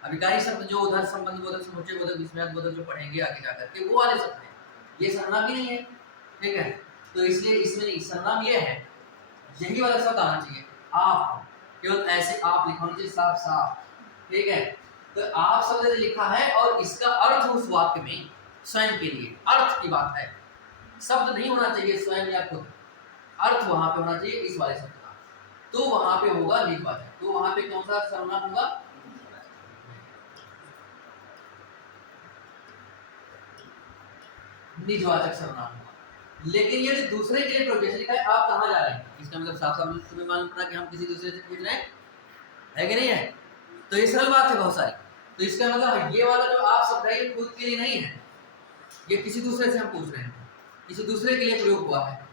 अभिकारी शब्द जो उधर संबंध बोधक, समुच्चय बोधक, विस्मयार्थ बोधक जो पढ़ेंगे आगे जाकर के, वो वाले शब्द हैं, ये सर्वनाम ही नहीं है, ठीक है। तो इसलिए इसमें नहीं, सर्वनाम ये है, यही वाला शब्द आना चाहिए। आप, केवल ऐसे आप लिखना चाहिए, साफ साफ, ठीक है। तो आप शब्द लिखा है और इसका अर्थ उस वाक्य में स्वयं के लिए, अर्थ की बात है, शब्द नहीं होना चाहिए स्वयं या खुद, अर्थ वहां पे होना चाहिए इस वाले शब्द का, तो वहां पे होगा निजवाचक। तो वहां पे कौन सा सर्वनाम होगा? निजवाचक सर्वनाम होगा। लेकिन यदि दूसरे के लिए प्रयोग, जैसे लिखा है आप कहाँ जा रहे हैं, इसका मतलब साफ साफ तुम्हें मालूम पड़ा कि हम किसी दूसरे से पूछ रहे हैं, है कि नहीं है? तो ये सरल बात है बहुत सारी। तो इसका मतलब ये वाला जो आप शब्द है ये खुद के लिए नहीं है, ये किसी दूसरे से हम पूछ रहे हैं, किसी दूसरे के लिए प्रयोग हुआ है,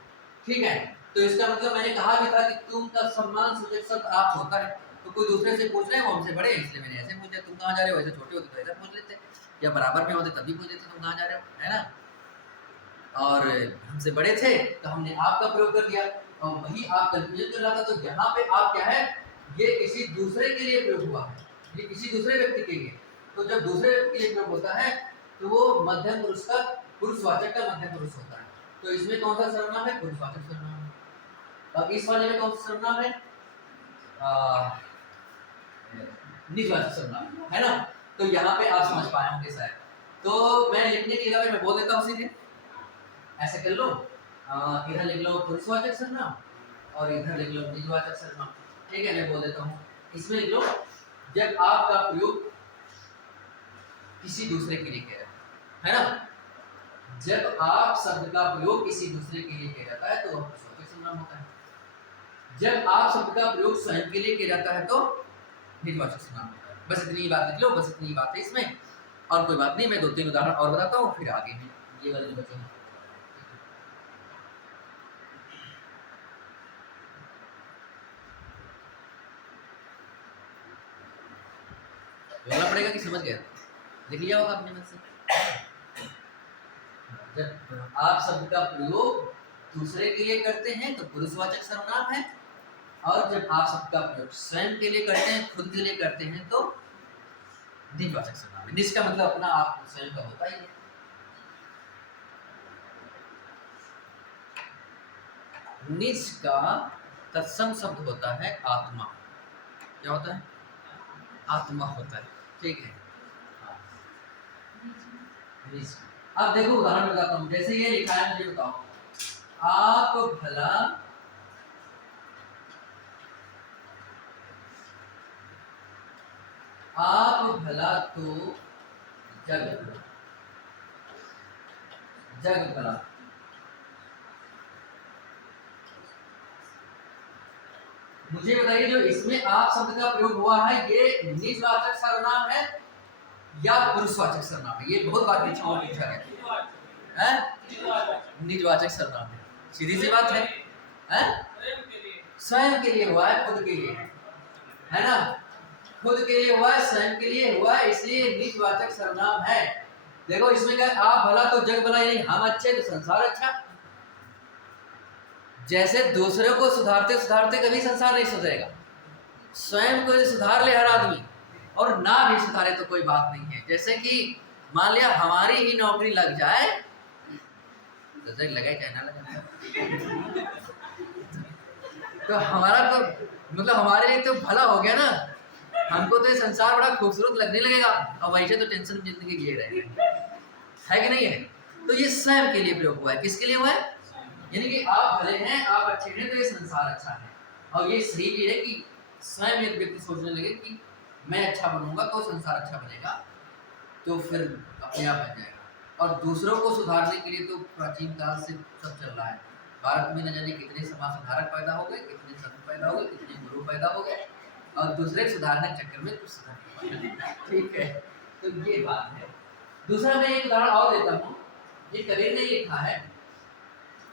ठीक है? तो इसका मतलब मैंने कहा भी था कि तुम का सम्मान सूचक शब्द आप होता है, तो कोई दूसरे से पूछ रहे हैं, वो हमसे बड़े हैं इसलिए मैंने ऐसे पूछा, तुम कहाँ जा रहे हो, ऐसे छोटे होते तो ऐसा पूछ लेते, या बराबर में होते तभी पूछ लेते तुम कहाँ जा रहे हो, है ना? और हमसे बड़े थे तो हमने आप का प्रयोग कर दिया, और वही आप कंफ्यूजन कर रहा था। तो यहाँ पे आप क्या है, ये किसी दूसरे के लिए प्रयोग हुआ है, ये किसी दूसरे व्यक्ति के लिए। तो जब दूसरे व्यक्ति के लिए प्रयोग होता है तो वो मध्यम पुरुष का, पुरुषवाचक का मध्यम पुरुष होता है। तो इसमें कौन सा सर्वनाम है, पुरुषवाचक सर्वनाम है। अब इस वाले में कौन सा सर्वनाम है, निजवाचक सर्वनाम, है ना? तो यहाँ पे आप समझ पाए होंगे शायद। तो मैं लिखने की जगह पे मैं बोल देता हूँ सीधे, ऐसे कर लो, इधर लिख लो पुरुषवाचक सर्वनाम और इधर लिख लो निजवाचक सर्वनाम, ठीक है? मैं बोल देता हूँ, इसमें लिख लो जब आपका प्रयोग किसी दूसरे के लिए किया जाता है ना, जब आप शब्द का प्रयोग किसी दूसरे के लिए किया जाता है तो वह पुरुषवाचक सर्वनाम होता है। जब आप शब्द का प्रयोग स्वयं के लिए किया जाता है तो निजवाचक सर्वनाम होता है। बस इतनी ही बात लिख लो, बस इतनी ही बात है इसमें, और कोई बात नहीं। मैं 2-3 उदाहरण और बताता हूँ, फिर आगे भी ये वाले जो बचे हैं। बोलना पड़ेगा कि समझ गया, लिख लिया होगा अपने मन से। जब आप शब्द का प्रयोग दूसरे के लिए करते हैं तो पुरुषवाचक सर्वनाम है, और जब आप शब्द का प्रयोग स्वयं के लिए करते हैं, खुद के लिए करते हैं, तो निजवाचक सर्वनाम है। निज का मतलब अपना, आप स्वयं का होता ही है। निज का तत्सम शब्द होता है आत्मा। क्या होता है, आत्मा होता है, ठीक है? निज। अब देखो उदाहरण बताता हूँ, जैसे ये लिखा है, मुझे बताओ, आप भला तो जग भला। मुझे बताइए जो इसमें आप शब्द का प्रयोग हुआ है ये निजवाचक सर्वनाम है या पुरुषवाचक सर्वनाम है? ये बहुत बार पूछा है, निजवाचक सर्वनाम है, सीधी सी बात है, स्वयं के लिए हुआ है, खुद के लिए है ना, खुद के लिए हुआ है, स्वयं के लिए हुआ है, इसलिए निजवाचक सर्वनाम है। देखो इसमें क्या, आप भला तो जग भला, यानी हम अच्छे तो संसार अच्छा। जैसे दूसरे को सुधारते सुधारते कभी संसार नहीं सुधरेगा, स्वयं को सुधार ले हर आदमी, और ना भी सुधारे तो कोई बात नहीं है। जैसे कि मान लिया हमारी ही नौकरी लग जाए, तो लगे चाहे ना लगे, तो हमारा तो मतलब हमारे लिए तो भला हो गया ना, हमको तो ये संसार बड़ा खूबसूरत लगने लगेगा, और वैसे तो टेंशन जिंदगी जिए रहेगा, है कि नहीं है? तो ये स्वयं के लिए प्रयोग हुआ है, किसके लिए हुआ है? यानी कि आप भले हैं, आप अच्छे हैं, तो ये संसार अच्छा है। और ये सही भी है कि स्वयं एक व्यक्ति सोचने लगे कि मैं अच्छा बनूंगा तो संसार अच्छा बनेगा, तो फिर अपने आप बन जाएगा। और दूसरों को सुधारने के लिए तो प्राचीन काल से सब चल रहा है। भारत में न जाने कितने समाज सुधारक पैदा हो गए, कितने संत पैदा हो गए, कितने गुरु पैदा हो गए, और दूसरे के सुधारने के चक्कर में कुछ सुधार, ठीक है? तो ये बात है। दूसरा मैं एक उदाहरण और देता हूँ, ये कबीर ने लिखा है,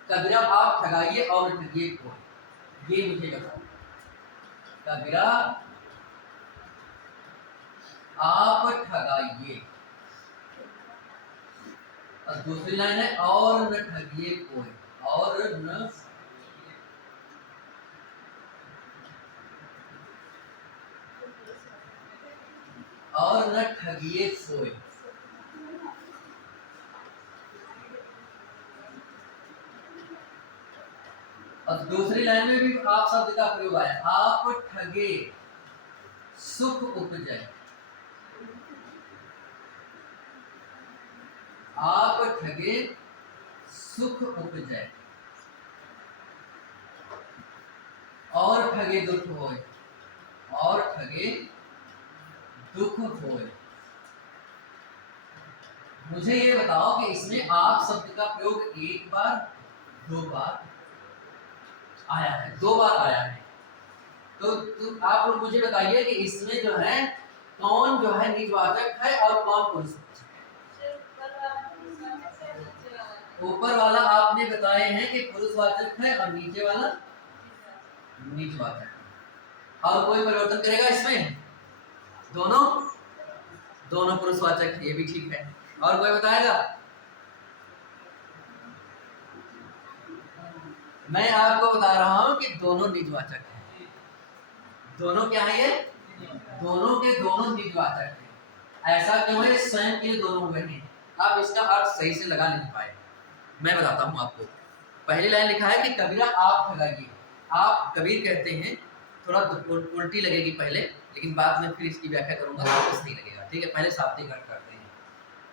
कबीरा आप ठगाइए और ठगिए को, ये मुझे बताओ, कबीरा आप ठगाइए, और दूसरी लाइन है और न ठगिए कोई, और न ठगिए कोई। और दूसरी लाइन में भी आप शब्द का प्रयोग आया, आप ठगे सुख उपजे, आप ठगे सुख उपजे, और ठगे दुख होए, और ठगे दुख होए। मुझे ये बताओ कि इसमें आप शब्द का प्रयोग एक बार, दो बार आया है, दो बार आया है। तो आप लोग मुझे बताइए कि इसमें जो है कौन जो है निजवाचक है और कौन पुरुषवाचक है। ऊपर वाला आपने बताए हैं कि पुरुषवाचक है और नीचे वाला निजवाचक है। और कोई परिवर्तन करेगा इसमें? दोनों दोनों पुरुषवाचक है, ये भी ठीक है। और कोई बताएगा? मैं आपको बता रहा हूं कि दोनों निजवाचक है। दोनों क्या है? ये दोनों के दोनों निजवाचक है। ऐसा क्यों है? स्वयं के लिए दोनों हुए हैं। आप इसका अर्थ सही से लगा नहीं पाए। मैं बताता हूं आपको। पहली लाइन लिखा है कि कबीरा आप ठगाइए। आप कबीर कहते हैं, थोड़ा उल्टी लगेगी पहले, लेकिन बाद में फिर इसकी व्याख्या करूंगा तो आपको सही लगेगा। ठीक है, पहले शाब्दिक अर्थ करते हैं।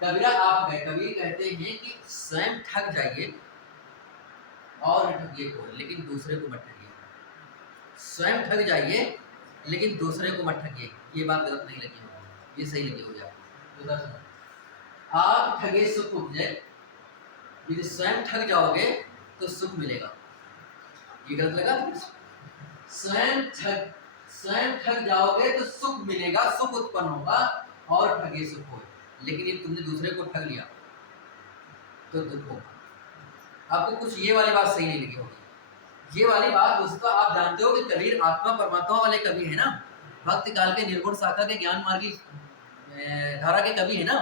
कबीरा आप गए, कबीर कहते हैं कि स्वयं ठग जाइए और ठगिए को, लेकिन दूसरे को मत ठगिए। स्वयं ठग जाइए लेकिन दूसरे को मत ठगिए। ये बात गलत नहीं लगी होगी, ये सही लगी हो जाए। आप ठगे सुख उपजे, यदि स्वयं ठग जाओगे तो सुख मिलेगा। ये गलत लगा? स्वयं ठग जाओगे तो सुख मिलेगा, सुख उत्पन्न होगा और ठगे सुख हो। लेकिन ये तुमने दूसरे को ठग लिया तो दुख होगा। आपको कुछ ये वाली बात सही नहीं लगी होगी। ये वाली बात उसका आप जानते हो कि कबीर आत्मा परमात्मा वाले कवि है ना, भक्ति काल के निर्गुण शाखा के ज्ञान मार्गी धारा के कवि है ना,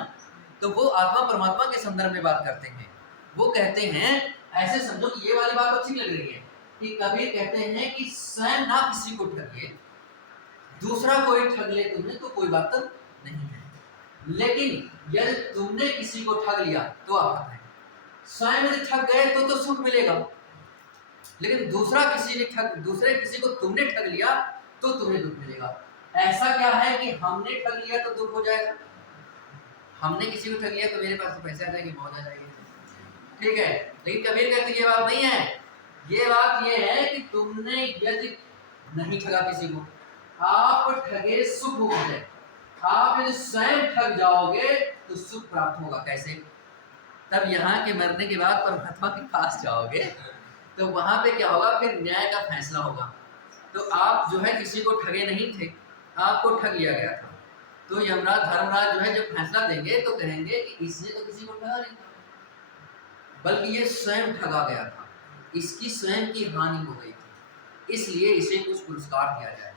तो वो आत्मा परमात्मा के संदर्भ में बात करते हैं। वो कहते हैं, ऐसे समझो कि ये वाली बात अच्छी लग रही है कि कबीर कहते हैं कि स्वयं ना किसी को ठगिए, दूसरा कोई ठग ले तुम्हें तो कोई बात नहीं है। लेकिन यदि तुमने किसी को ठग लिया तो आप है, स्वयं यदि ठग गए तो सुख मिलेगा, लेकिन दूसरे किसी को तुमने ठग लिया तो तुम्हें दुख मिलेगा। ऐसा क्या है कि हमने ठग लिया तो दुख हो जाएगा? हमने किसी को ठग लिया तो मेरे पास तो पैसे आ जाएंगे, मौज आ जाएगी, ठीक है। लेकिन कबीर कहते ये बात नहीं है। ये बात ये है कि तुमने यदि नहीं ठगा किसी को, आप ठगे सुख हो जाए। आप यदि स्वयं ठग जाओगे तो सुख प्राप्त होगा। कैसे? तब यहाँ के मरने के बाद परमात्मा के पास जाओगे तो वहां पे क्या होगा? फिर न्याय का फैसला होगा। तो आप जो है किसी को ठगे नहीं थे, आपको ठग लिया गया था, तो यमराज धर्मराज जो है जब फैसला देंगे तो कहेंगे कि इसने तो किसी को ठगा नहीं था, बल्कि ये स्वयं ठगा गया था, इसकी स्वयं की हानि हो गई थी, इसलिए इसे कुछ पुरस्कार दिया जाए,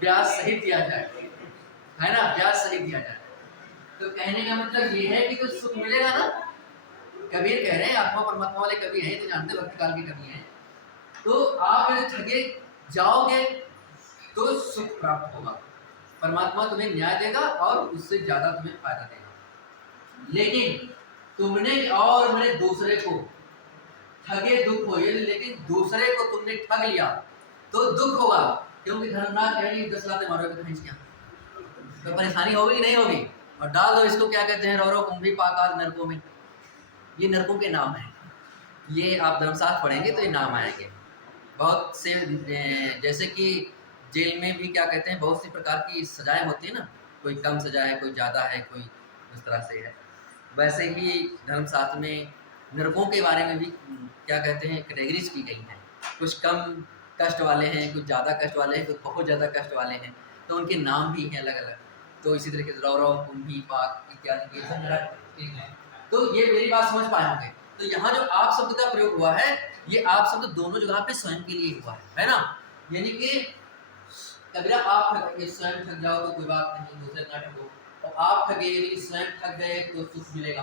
ब्याज सहित दिया जाए, है ना, ब्याज सहित दिया जाए। तो कहने का मतलब ये है कि कुछ सुख मिलेगा ना। कबीर कह रहे हैं, आत्मा परमात्मा वाले कवि हैं, तो जानते भक्ति काल के कवि हैं, तो आप यदि ठगे जाओगे तो सुख प्राप्त होगा, परमात्मा तुम्हें न्याय देगा और उससे ज्यादा तुम्हें फायदा देगा। लेकिन तुमने और मैंने दूसरे को ठगे दुख हो, लेकिन दूसरे को तुमने ठग लिया तो दुख होगा, क्योंकि धर्मराज कहेंगे 10 लाते मारोगे भैंस क्या, तो परेशानी होगी कि नहीं होगी? और डाल दो इसको, क्या कहते हैं, रौरव कुंभी पाकार नरकों में। ये नरकों के नाम है, ये आप धर्मशास्त्र पढ़ेंगे तो ये नाम आएंगे। बहुत से जैसे कि जेल में भी क्या कहते हैं, बहुत सी प्रकार की सजाएं होती है ना, कोई कम सजा है, कोई ज़्यादा है, कोई उस तरह से है। वैसे ही धर्मशास्त्र में नरकों के बारे में भी क्या कहते हैं, कैटेगरीज की गई हैं। कुछ कम कष्ट वाले हैं, कुछ ज़्यादा कष्ट वाले हैं, कुछ बहुत ज़्यादा कष्ट वाले हैं, तो उनके नाम भी हैं अलग अलग। तो इसी तरीके से रौरव कुंभी पाक इत्यादि ये सब ठीक है। तो ये मेरी बात समझ पाए होंगे। तो यहाँ जो आप शब्द का प्रयोग हुआ है, ये आप शब्द दोनों जगह पे स्वयं के लिए हुआ है ना। यानी कि कबीरा आप ठगे, स्वयं ठग जाओ तो कोई बात नहीं, दूसरे ना ठगो, और आप ठगे यदि स्वयं ठग गए तो सुख मिलेगा।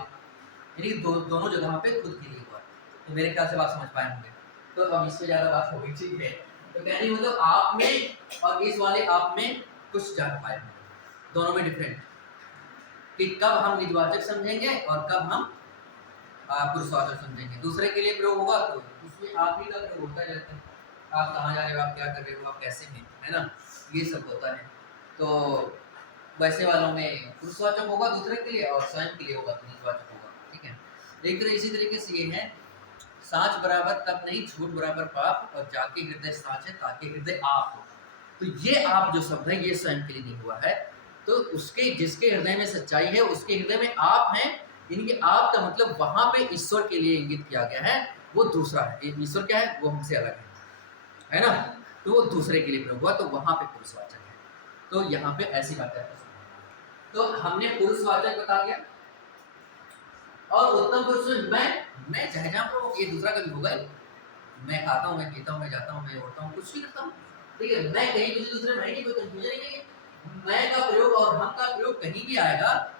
यानी दोनों जगह पे खुद के लिए हुआ है। तो मेरे ख्याल से बात समझ पाए होंगे। तो अब इससे ज़्यादा बात हो गई, ठीक है। तो कहने मतलब आप में और इस वाले आप में कुछ जान पाए होंगे, दोनों में डिफरेंट, कि कब हम निजवाचक समझेंगे और कब हम पुरुषवाचक समझेंगे। दूसरे के लिए प्रयोग होगा तो उसमें आप ही का प्रयोग होता रहता है, आप कहाँ जा रहे हो, आप क्या कर रहे हो, आप कैसे हैं, है ना, ये सब होता है। तो वैसे वालों में पुरुषवाचक होगा दूसरे के लिए, और स्वयं के लिए होगा तो निजवाचक होगा, ठीक है। एक तरह इसी तरीके से ये है, साँच बराबर तब नहीं, झूठ बराबर पाप, और जाके हृदय साँच है ताकि हृदय आप हो। तो ये आप जो शब्द है ये स्वयं के लिए नहीं हुआ है, तो उसके जिसके हृदय में सच्चाई है उसके हृदय में आप हैं, यानी कि आप का मतलब वहां पे ईश्वर के लिए इंगित किया गया है, वो दूसरा है। ईश्वर क्या है, वो हमसे अलग है ना, तो वो दूसरे के लिए प्रयोग हुआ, तो वहां पे पुरुषवाचक है। तो यहाँ पे ऐसी बात है। तो हमने पुरुषवाचक बता दिया, और उत्तम पुरुष में मैं चाहे जहाँ पर ये दूसरा कभी होगा ही। मैं खाता हूँ, मैं पीता हूँ, मैं जाता हूँ, मैं उड़ता हूँ, कुछ भी करता हूँ, ठीक है, मैं कहीं किसी दूसरे में नहीं, कोई कंफ्यूजन ही नहीं है। मैं का प्रयोग और हम का प्रयोग कहीं भी आएगा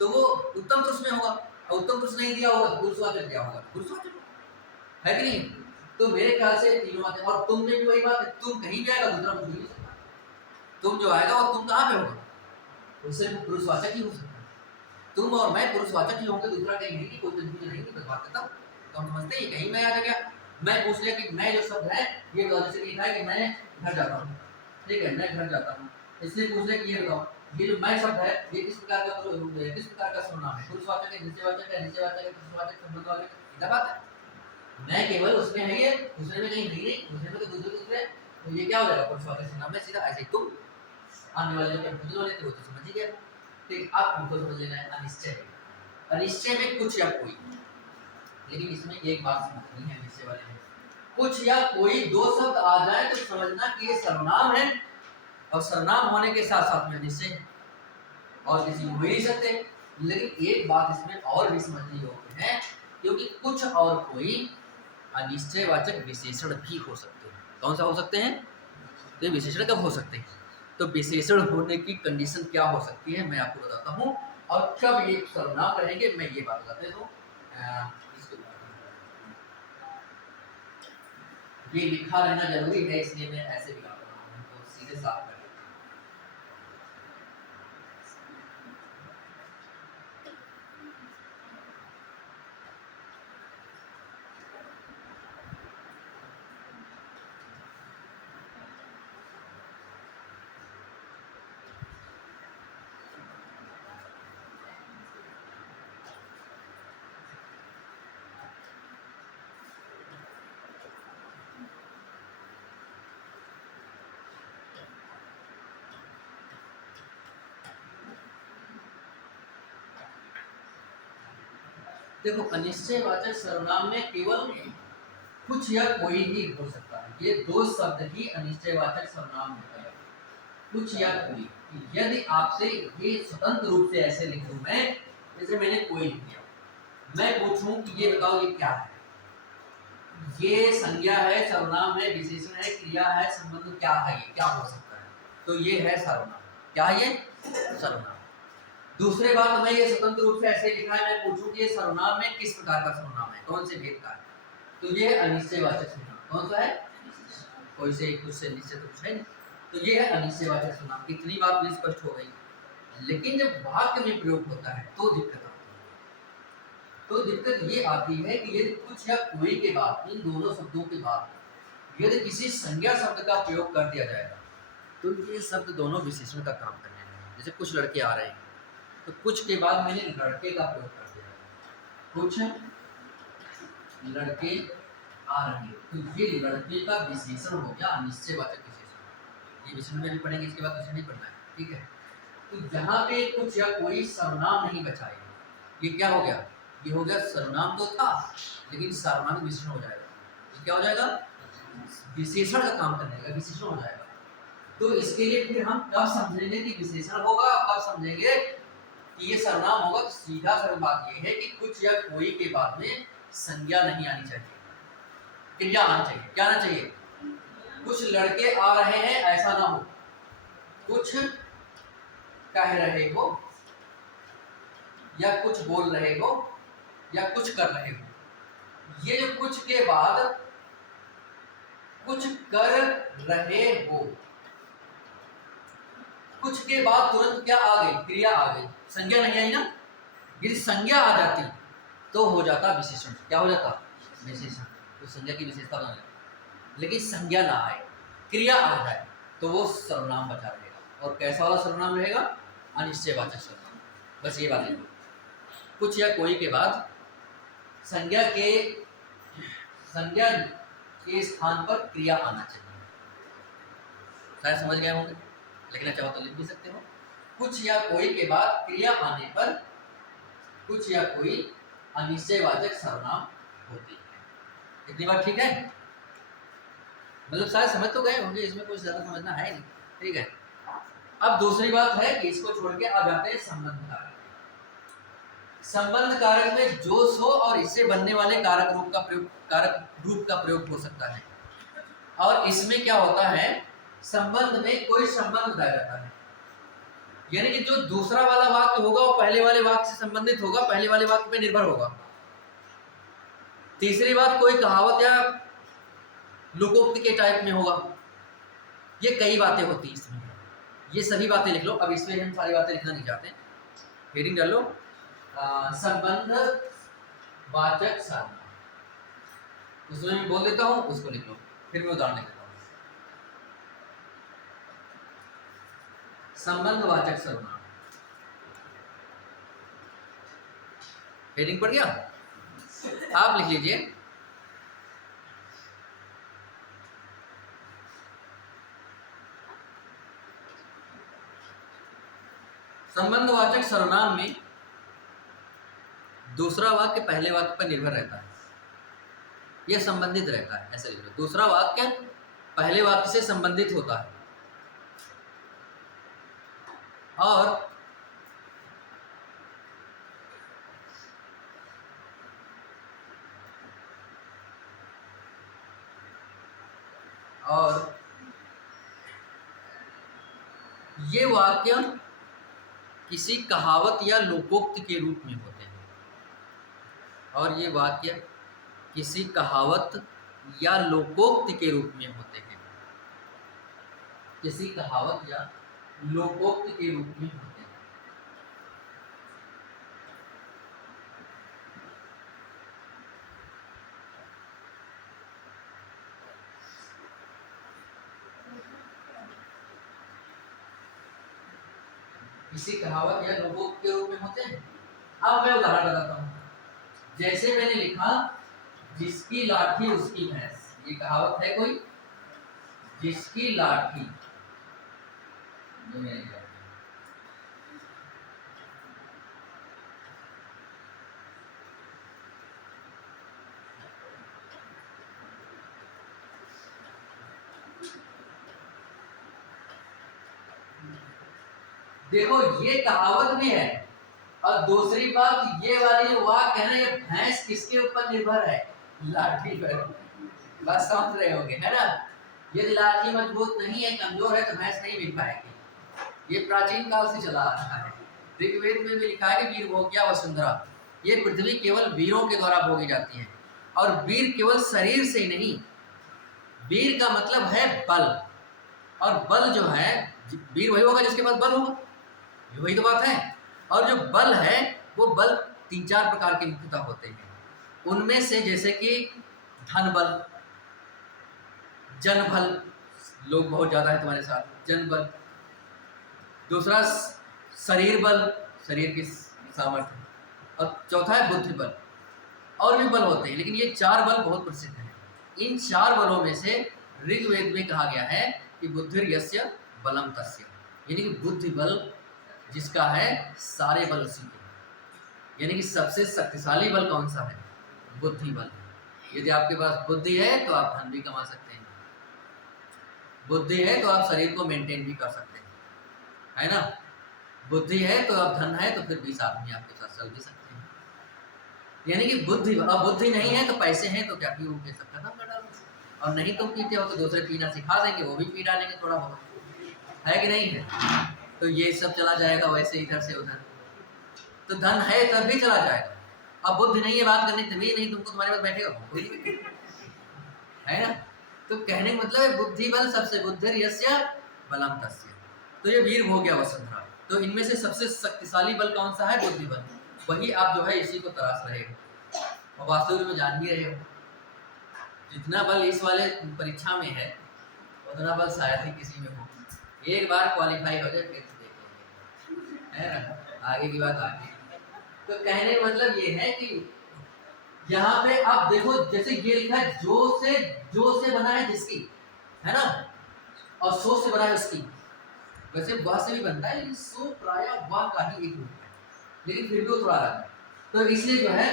तो वो उत्तम पुरुष में होगा, और उत्तम पुरुष नहीं दिया होगा तो पुरुषवाचक दिया होगा, पुरुषवाचक है कि नहीं। तो मेरे ख्याल से तीनों बातें, और तुम में भी वही बात है, तुम कहीं भी आएगा दूसरा कुछ भी नहीं सकता। तुम जो आएगा वो तुम कहाँ पे होगा, उससे पुरुषवाचक ही हो सकता है। तुम और मैं पुरुषवाचक ही होंगे, दूसरा कहीं नहीं, कोई कंफ्यूजन नहीं, बस बात खत्म। तो हम समझते हैं कहीं मैं आ गया। मैं पूछ लिया कि मैं जो शब्द है ये जैसे लिखा है कि मैं घर जाता हूँ, ठीक है, मैं घर जाता हूँ, इसलिए पूछ लिया कि ये बताओ ये जो मैं शब्द है ये किस प्रकार का किस प्रकार का सर्वनाम है, पुरुषवाचक है, निश्चयवाचक है, निश्चयवाचक है, पुरुषवाचक, संबंधवाचक, इतना बात है। मैं केवल उसमें है, ये दूसरे में कहीं नहीं, दूसरे में तो दूसरे, तो ये क्या हो जाएगा पुरुषवाचक सर्वनाम में सीधा। ऐसे ही तुम आने वाले जो कंफ्यूजन वाले थे वो तो समझ ही गए। ठीक, आप इनको समझ लेना है। अनिश्चय, अनिश्चय में कुछ या कोई, लेकिन इसमें एक बात समझनी है अनिश्चय वाले में, कुछ या कोई दो शब्द आ जाए तो समझना कि ये सर्वनाम है, और सर्वनाम होने के साथ साथ में अनिश्चय है, और किसी को हो ही नहीं सकते। लेकिन एक बात इसमें और भी समझनी योग्य है, क्योंकि कुछ और कोई अनिश्चयवाचक विशेषण भी हो सकते हैं। कौन सा हो सकते हैं, तो विशेषण कब हो सकते हैं, तो विशेषण होने की कंडीशन क्या हो सकती है मैं आपको बताता हूँ, और कब ये सर्वनाम रहेंगे मैं ये बात बताते हूँ। ये लिखा रहना जरूरी है, इसलिए मैं ऐसे भी रहा हूँ, तो सीधे साफ कर। देखो अनिश्चयवाचक सर्वनाम में केवल कुछ या कोई ही हो सकता है, ये दो शब्द ही अनिश्चयवाचक सर्वनाम होता है, कुछ या कोई। यदि आपसे ये स्वतंत्र रूप से ऐसे लिखूं मैं, जैसे मैंने कोई लिख दिया, मैं पूछूं कि ये बताओ ये क्या है, ये संज्ञा है, सर्वनाम है, विशेषण है, क्रिया है, संबंध क्या है, ये क्या हो सकता है, तो ये है सर्वनाम। क्या है ये सर्वनाम। दूसरे बात मैं ये स्वतंत्र रूप से ऐसे लिखा है, मैं पूछूं कि ये सर्वनाम में किस प्रकार का सर्वनाम है, कौन से भेद का है, तो ये अनिश्चयवाचक सर्वनाम। कौन सा है, कोई से कुछ से निश्चय तो कुछ है नहीं, तो ये है अनिश्चयवाचक सर्वनाम। इतनी बात भी स्पष्ट हो गई। लेकिन जब वाक्य में प्रयोग होता है तो दिक्कत आती है। तो दिक्कत ये आती है कि यदि कुछ या कोई के बाद, इन दोनों शब्दों के बाद यदि किसी संज्ञा शब्द का प्रयोग कर दिया जाएगा तो ये शब्द दोनों विशेषण का काम करने लगेंगे। जैसे कुछ लड़के आ रहे हैं, तो कुछ के बाद मैंने लड़के का प्रयोग कर दिया, कुछ लड़के आ रहे हैं, तो ये लड़के का विशेषण हो गया अनिश्चयवाचक विशेषण। ये विशेषण में भी पढ़ेंगे, इसके बाद विशेषण नहीं पढ़ना है, ठीक है। तो यहाँ पे कुछ या कोई सर्वनाम नहीं बचाएगा, ये क्या हो गया, ये हो गया सर्वनाम तो था लेकिन सर्वनाम विशेषण हो जाएगा। ये क्या हो जाएगा, विशेषण का काम करने का विशेषण हो जाएगा। तो इसके लिए फिर हम कब समझेंगे कि विशेषण होगा, कब समझेंगे कि ये सर्वनाम होगा। तो सीधा सरल बात ये है कि कुछ या कोई के बाद में संज्ञा नहीं आनी चाहिए, क्रिया आना चाहिए। क्या आना चाहिए, कुछ लड़के आ रहे हैं ऐसा ना हो, कुछ कह रहे हो या कुछ बोल रहे हो या कुछ कर रहे हो। ये जो कुछ के बाद कुछ कर रहे हो, कुछ के बाद तुरंत क्या आ गई, क्रिया आ गई, संज्ञा नहीं आई ना। यदि संज्ञा आ जाती तो हो जाता विशेषण। क्या हो जाता, विशेषण। तो संज्ञा की विशेषता बन जाती। लेकिन संज्ञा ना आए, क्रिया आ जाए तो वो सर्वनाम बचा रहेगा। और कैसा वाला सर्वनाम रहेगा, अनिश्चयवाचक सर्वनाम। बस ये बात है। कुछ या कोई के बाद संज्ञा के स्थान पर क्रिया आना चाहिए। शायद समझ गए होंगे, लेकिन चाहो तो लिख भी सकते हो। कुछ या कोई के बाद क्रिया आने पर कुछ या कोई अनिश्चयवाचक सर्वनाम होती है। इतनी बात ठीक है? मतलब शायद समझ तो गए होंगे, इसमें कुछ ज्यादा समझना है नहीं। ठीक है, अब दूसरी बात है कि इसको छोड़ के आ जाते हैं संबंध कारक। संबंध कारक में जो सो और इससे बनने वाले कारक रूप का प्रयोग हो सकता है। और इसमें क्या होता है, संबंध में कोई संबंध बताया जाता है, यानी कि जो दूसरा वाला वाक्य होगा वो पहले वाले वाक्य से संबंधित होगा, पहले वाले वाक्य पे निर्भर होगा। तीसरी बात, कोई कहावत या लोकोक्ति के टाइप में होगा। ये कई बातें होती हैं इसमें, ये सभी बातें लिख लो। अब इसमें हम सारी बातें लिखना नहीं चाहते, हेडिंग डाल लो संबंध वाचक सर्वनाम, उसमें मैं बोल देता हूं, उसको लिख लो, फिर मैं उदाहरण देता हूं। संबंध वाचक सर्वनाम, हेडिंग पड़ गया, आप लिख लीजिए संबंधवाचक सर्वनाम में दूसरा वाक्य पहले वाक्य पर निर्भर रहता है, यह संबंधित रहता है, ऐसे लिख लो। दूसरा वाक्य पहले वाक्य से संबंधित होता है और ये वाक्य किसी कहावत या लोकोक्ति के रूप में होते हैं, और ये वाक्य किसी कहावत या लोकोक्ति के रूप में होते हैं, किसी कहावत या लोकोक्ति के रूप में होते हैं। किसी कहावत या लोकोक्ति के रूप में होते हैं। अब मैं उदाहरण बताता हूं, जैसे मैंने लिखा जिसकी लाठी उसकी भैंस, ये कहावत है कोई, जिसकी लाठी, देखो ये कहावत भी है, और दूसरी बात ये वाली जो वाक्य है ना, ये भैंस किसके ऊपर निर्भर है, लाठी पर। बस समझ रहे होंगे, है ना। यदि लाठी मजबूत नहीं है, कमजोर है, तो भैंस नहीं मिल पाएगी। ये प्राचीन काल से चला आ रहा है। ऋग्वेद में भी लिखा है कि वीर भोग्या वसुंधरा, ये पृथ्वी केवल वीरों के द्वारा भोगी जाती है। और वीर केवल शरीर से नहीं, वीर का मतलब है बल, और बल जो है, वीर वही होगा जिसके पास बल होगा, वही तो बात है। और जो बल है वो बल 3-4 प्रकार के मुख्यतः होते हैं। उनमें से जैसे कि धन बल, जन बल, लोग बहुत ज्यादा है तुम्हारे साथ, जन बल। दूसरा शरीर बल, शरीर की सामर्थ्य, और चौथा है बुद्धि बल। और भी बल होते हैं, लेकिन ये 4 बल बहुत प्रसिद्ध हैं। इन 4 बलों में से ऋग्वेद में कहा गया है कि बुद्धिर्यस्य बलम तस्य, यानी कि बुद्धि बल जिसका है, सारे बल उसी के। यानी कि सबसे शक्तिशाली बल कौन सा है, बुद्धि बल। यदि आपके पास बुद्धि है तो आप धन भी कमा सकते हैं, बुद्धि है तो आप शरीर को मेंटेन भी कर सकते हैं, है ना। बुद्धि है तो आप धन है तो फिर 20 आदमी आपके साथ चल भी सकते हैं। यानी कि बुद्धि, अब बुद्धि नहीं है तो पैसे हैं तो क्या पीओ के सब खत्म कर डालो, और नहीं तुम पीते हो तो दूसरे पीना सिखा देंगे, वो भी पी डालेंगे थोड़ा बहुत, है कि नहीं है। तो ये सब चला जाएगा वैसे इधर से उधर। तो धन है तब भी चला जाएगा, अब बुद्धि नहीं है बात करने की, तभी नहीं तुमको तुम्हारे पास बैठेगा, है ना। तो कहने का मतलब है बुद्धि बल सबसे, बुद्धिर्यस्य बलम तस्य। तो ये वीर भोग्या वसुंधरा, तो इनमें से सबसे शक्तिशाली बल कौन सा है, बुद्धि बल। वही आप जो है इसी को तराश रहे हो, और वास्तविक में जान भी रहे हो। जितना बल इस वाले परीक्षा में है उतना बल शायद ही किसी में हो। एक बार क्वालिफाई हो जाए फिर देखेंगे, है ना, आगे की बात आगे। तो कहने का मतलब ये है कि यहाँ पे आप देखो, जैसे ये लिखा है जो से बना है जिसकी, है ना, और सो से बना है उसकी। वैसे वह से भी बनता है, लेकिन सो प्राय वह का ही एक रूप है, लेकिन फिर भी वो थोड़ा अलग है। तो इसलिए जो है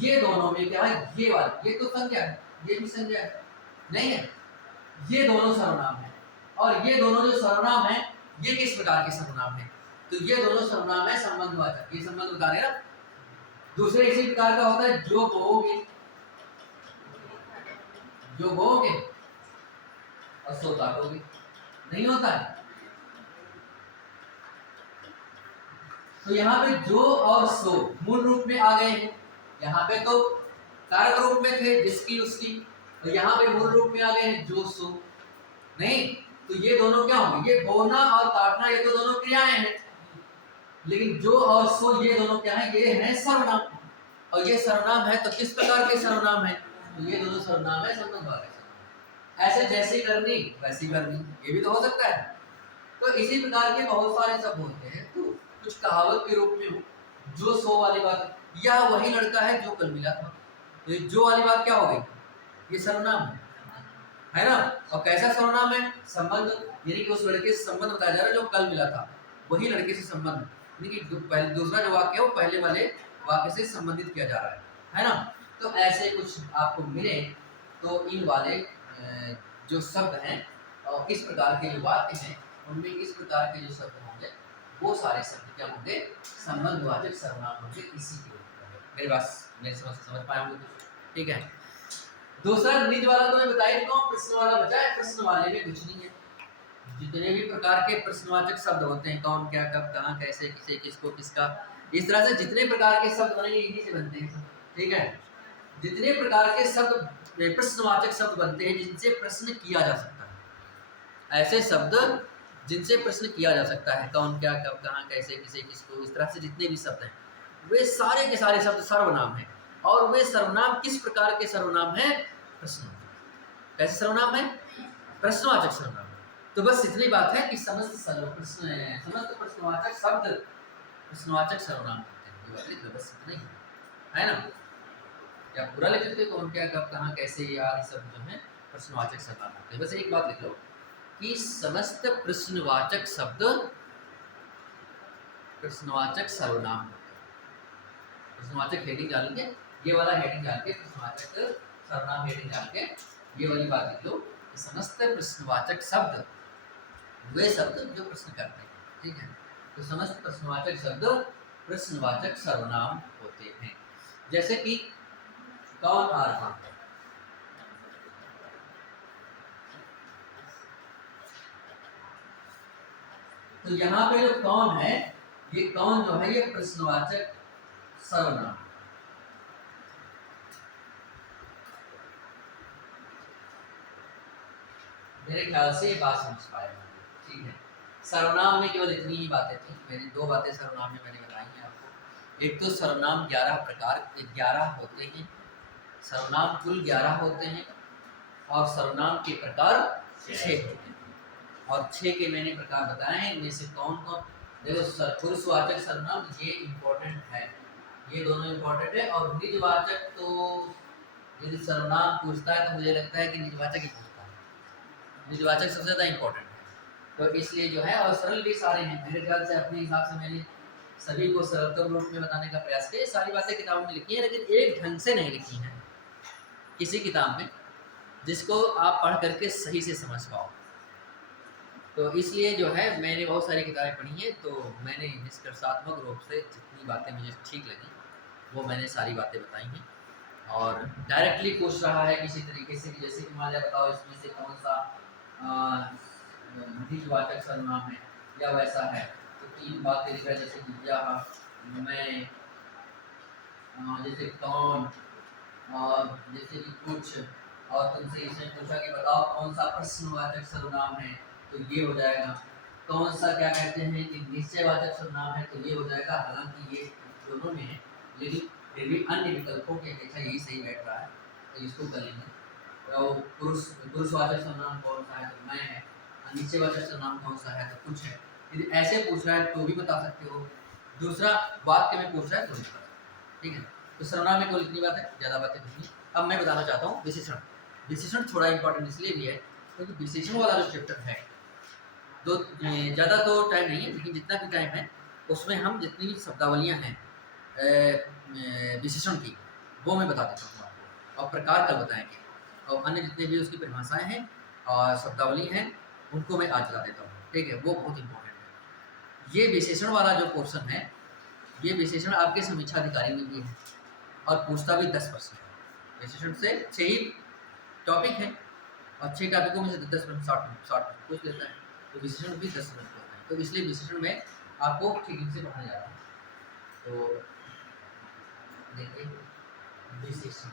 ये दोनों में क्या है, ये वाला ये तो संज्ञा है, ये भी संज्ञा है नहीं है, ये दोनों सर्वनाम है। और ये दोनों जो सर्वनाम है ये किस प्रकार के सर्वनाम है, तो ये दोनों सर्वनाम है संबंधवाचक, ये संबंध बता रहे ना। दूसरे इसी प्रकार का होता है जो बोओगे, जो बोओगे और सो काटोगे, नहीं होता है। तो यहाँ पे जो और सो मूल रूप में आ गए हैं, यहाँ पे तो कारक रूप में थे जिसकी उसकी, तो यहाँ पे मूल रूप में आ गए हैं जो सो नहीं। तो ये दोनों क्या होंगे, ये बोना और काटना ये तो दोनों क्रियाएं हैं, लेकिन जो और सो ये दोनों क्या है, ये है सर्वनाम। और ये सर्वनाम है तो किस प्रकार के सर्वनाम है, तो ये दोनों सर्वनाम है संबंधवाचक। ऐसे जैसी करनी वैसी करनी, ये भी तो हो सकता है। तो इसी प्रकार के बहुत सारे शब्द होते हैं। तो कुछ कहावत के रूप में हो, जो सो वाली बात, या वही लड़का है जो कल मिला था, तो जो वाली बात क्या हो गई, ये सर्वनाम है ना। और कैसा सर्वनाम है, संबंध, यानी कि उस लड़के से संबंध बताया जा रहा है जो कल मिला था, वही लड़के से संबंध, यानी कि पहले दूसरा जो वाक्य है वो पहले वाले वाक्य से संबंधित किया जा रहा है ना। तो ऐसे कुछ आपको मिले तो इन वाले जो शब्द हैं और किस प्रकार के जो वाक्य हैं उनमें इस प्रकार के जो शब्द होंगे वो सारे शब्द क्या होंगे, संबंधवाचक सर्वनाम होंगे। इसी के मेरी बात मेरी समझ पाए होंगे, ठीक है। दूसरा निज वाला तो मैं बता ही चुका हूं, प्रश्न वाला बचा है। प्रश्न वाले में कुछ नहीं है, जितने भी प्रकार के प्रश्नवाचक शब्द होते हैं, कौन क्या कब कहाँ कैसे किसे किसको किसका, इस तरह से जितने प्रकार के शब्द बनेंगे इन्हीं से बनते हैं, ठीक है। जितने प्रकार के शब्द प्रश्नवाचक शब्द बनते हैं जिनसे प्रश्न किया जा सकता है, ऐसे शब्द जिनसे प्रश्न किया जा सकता है, कौन क्या कब कहाँ कैसे किसे किसको, इस तरह से जितने भी शब्द हैं वे सारे के सारे शब्द सर्वनाम हैं। और वे सर्वनाम किस प्रकार के सर्वनाम हैं, प्रश्न, कैसे सर्वनाम है, प्रश्नवाचक सर्वनाम। तो बस इतनी बात है कि समस्त प्रश्नवाचक शब्द प्रश्नवाचक सर्वनाम होते हैं, ये बात लिख लो, बस इतना ही है ना। या पूरा लिख लेते कौन क्या कब कहाँ कैसे, ये सब जो है प्रश्नवाचक सर्वनाम होते हैं। बस एक बात लिख लो कि समस्त प्रश्नवाचक शब्द प्रश्नवाचक सर्वनाम होते हैं। प्रश्नवाचक हेडिंग डालेंगे, ये वाला हेडिंग डाल के प्रश्नवाचक सर्वनाम हेडिंग डाल के ये वाली बात लिख लो कि समस्त प्रश्नवाचक शब्द वे शब्द जो प्रश्न करते हैं, ठीक है। तो समस्त प्रश्नवाचक शब्द प्रश्नवाचक सर्वनाम होते हैं। जैसे कि कौन आ रहा है, तो यहाँ पे जो कौन है, ये कौन जो है ये प्रश्नवाचक सर्वनाम। मेरे ख्याल से ये बात समझ पाए, ठीक है। सर्वनाम में केवल इतनी ही बातें थी, मेरी दो बातें सर्वनाम में मैंने बताई हैं आपको। एक तो सर्वनाम 11 प्रकार 11 होते हैं, सर्वनाम कुल 11 होते हैं और सर्वनाम के प्रकार 6 होते हैं। और 6 के मैंने प्रकार बताए हैं, इनमें से कौन कौन, देखो पुरुषवाचक सर्वनाम ये इम्पोर्टेंट है, ये दोनों इम्पोर्टेंट है। और निजवाचक तो यदि सर्वनाम पूछता है तो मुझे लगता है कि निजवाचक ही पूछता है, निजवाचक सबसे ज़्यादा इम्पोर्टेंट है। तो इसलिए जो है, और सरल भी सारे हैं मेरे ख्याल से, अपने हिसाब से मैंने सभी को सरलतम रूप में बताने का प्रयास किया। सारी बातें किताबों में लिखी हैं लेकिन एक ढंग से नहीं लिखी हैं किसी किताब में जिसको आप पढ़ करके सही से समझ पाओ। तो इसलिए जो है मैंने बहुत सारी किताबें पढ़ी हैं, तो मैंने निष्कर्षात्मक रूप से जितनी बातें मुझे ठीक लगी वो मैंने सारी बातें बताई हैं। और डायरेक्टली पूछ रहा है किसी तरीके से, जैसे कि मान लिया बताओ इसमें से कौन सा निजवाचक सर्वनाम है या वैसा है, तो 3 बातें लिखा, जैसे कि यह, मैं, जैसे कौन, और जैसे कि कुछ, और तुमसे इसने पूछा कि बताओ कौन सा प्रश्नवाचक सर्वनाम है, तो ये हो जाएगा। कौन सा क्या कहते हैं कि निश्चयवाचक सर्वनाम है, तो ये हो जाएगा। हालांकि ये दोनों में है लेकिन फिर भी अन्य विकल्पों की अपेक्षा यही सही बैठ रहा है, तो इसको कर लेंगे। तो पुरुषवाचक सर्वनाम कौन सा है, तो मैं है। निश्चयवाचक सर्वनाम कौन सा है, तो कुछ है। यदि ऐसे पूछ रहा है तो भी बता सकते हो, दूसरा वाक्य में पूछ रहा है तो भी बता सकते हो, ठीक है। तो सर्वनाम में कोई इतनी बात है, ज़्यादा बातें नहीं। अब मैं बताना चाहता हूँ विशेषण। विशेषण थोड़ा इंपॉर्टेंट इसलिए भी है क्योंकि विशेषण वाला जो चैप्टर है, ज़्यादा तो टाइम नहीं है लेकिन जितना भी टाइम है उसमें हम जितनी भी शब्दावलियाँ हैं विशेषण की, वो मैं बता देता हूँ आपको, और प्रकार कल बताएंगे, और अन्य जितने भी उसकी परिभाषाएं हैं और शब्दावली हैं उनको मैं आज बता देता हूँ। ठीक है, वो बहुत इंपॉर्टेंट है। ये विशेषण वाला जो पोर्शन है, ये विशेषण आपके समीक्षा अधिकारी में भी है और पूछता भी 10% है। विशेषण से 6 ही टॉपिक है और 6 टॉपिकों में से 10% 60 पूछ लेता है, तो विशेषण भी 10% होता है। तो इसलिए विशेषण में आपको ठीक से पढ़ाया जा रहा है। तो देखिए विशेषण,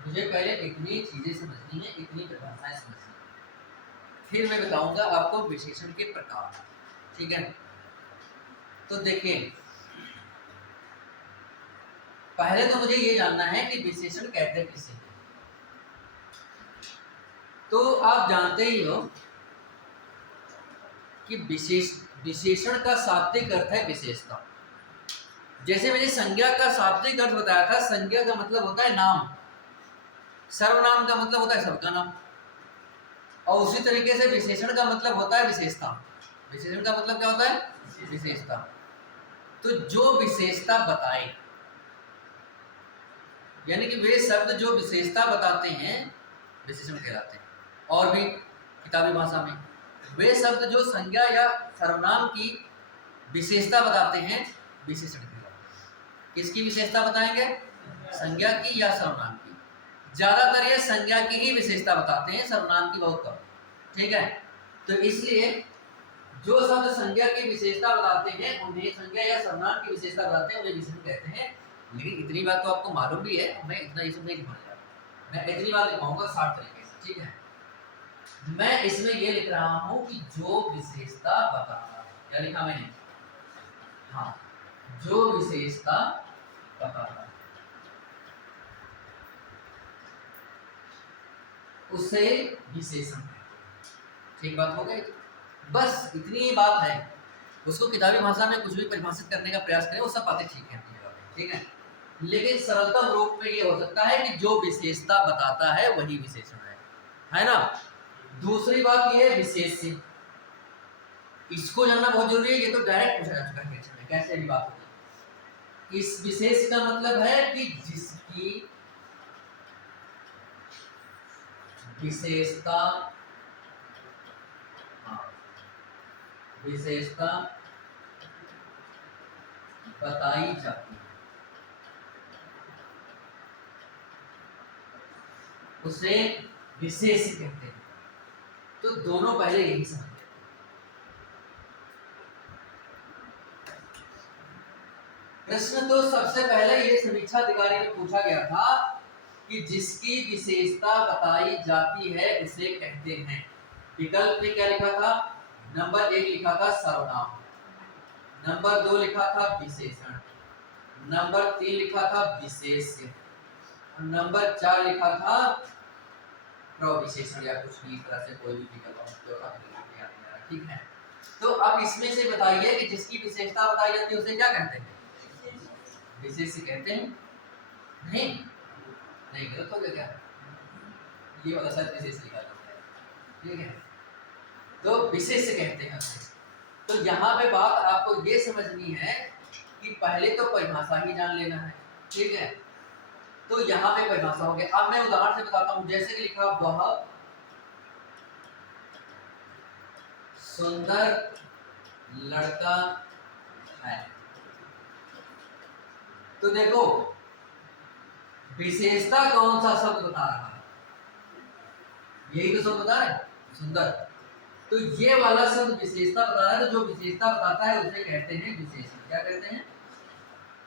मुझे पहले इतनी चीजें समझनी है, इतनी परिभाषाएं समझनी है, फिर मैं बताऊंगा आपको विशेषण के प्रकार। ठीक है, तो देखिए पहले तो मुझे ये जानना है कि विशेषण कहते किसे। तो आप जानते ही हो कि विशेषण का शाब्दिक अर्थ है विशेषता। जैसे मैंने संज्ञा का शाब्दिक अर्थ बताया था, संज्ञा का मतलब होता है नाम, सर्वनाम का मतलब होता है सबका नाम, और उसी तरीके से विशेषण का मतलब होता है विशेषता। विशेषण का मतलब क्या होता है? विशेषता। तो जो विशेषता बताए, यानी कि वे शब्द जो विशेषता बताते हैं विशेषण कहलाते हैं। और भी किताबी भाषा में वे शब्द जो संज्ञा या सर्वनाम की विशेषता बताते हैं विशेषण कहलाते हैं। किसकी विशेषता बताएंगे? संज्ञा की या सर्वनाम की। ज्यादातर ये संज्ञा की ही विशेषता बताते हैं, सर्वनाम की बहुत कम। ठीक है, तो इसलिए जो शब्द संज्ञा की विशेषता बताते हैं उन्हें, संज्ञा या सर्वनाम की विशेषता बताते हैं उन्हें विशेषण कहते हैं। लेकिन इतनी बात तो आपको मालूम भी है, मैं इतना ये सब नहीं लिखने जा रहा, मैं इतनी बात लिखवाऊंगा 60 तरीके से। ठीक है, मैं इसमें ये लिख रहा हूं कि जो विशेषता बताता है, क्या लिखा मैंने? हाँ, जो विशेषता बताता है उसे विशेषण कहते हैं। ठीक बात हो गई? बस इतनी ही बात है। उसको किताबी भाषा में कुछ भी परिभाषित करने का प्रयास करें, वो सब बातें ठीक है अपनी जगह पे। ठीक है, लेकिन सरलतम रूप में ये हो सकता है कि जो विशेषता बताता है वही विशेषण है ना। दूसरी बात ये है विशेष्य, इसको जानना बहुत जरूरी है। ये तो डायरेक्ट पूछा जा चुका है क्वेश्चन में, कैसे भी बात होगी। इस विशेष का मतलब है कि जिसकी विशेषता, विशेषता बताई जाती है उसे विशेष कहते हैं। तो दोनों पहले यही समझ। प्रश्न तो सबसे पहले ये समीक्षा अधिकारी में पूछा गया था कि जिसकी विशेषता बताई जाती है उसे कहते हैं। विकल्प में क्या लिखा था? नंबर 1 लिखा था सर्वनाम, नंबर 2 लिखा था विशेषण, नंबर 3 लिखा था विशेष्य, नंबर 4 लिखा था प्रविशेषण या कुछ भी इस तरह से कोई भी विकल्प। ठीक है, तो अब इसमें से बताइए कि जिसकी विशेषता बताई जाती है उसे क्या कहते हैं? विशेष्य कहते हैं। नहीं नहीं, गलत हो गया क्या? ये वाला शायद विशेष लिखा था, ठीक है। तो विशेष कहते हैं उसे। तो यहाँ पे बात आपको ये समझनी है कि पहले तो परिभाषा ही जान लेना है, ठीक है। तो यहाँ पे परिभाषा हो गया। अब मैं उदाहरण से बताता हूँ, जैसे कि लिखा वह सुंदर लड़का है। तो देखो विशेषता कौन सा शब्द बता रहा है, यही तो शब्द बता रहा है, सुंदर। तो ये वाला शब्द विशेषता बता रहा है, तो जो विशेषता बताता है उसे कहते हैं विशेषण। क्या कहते हैं?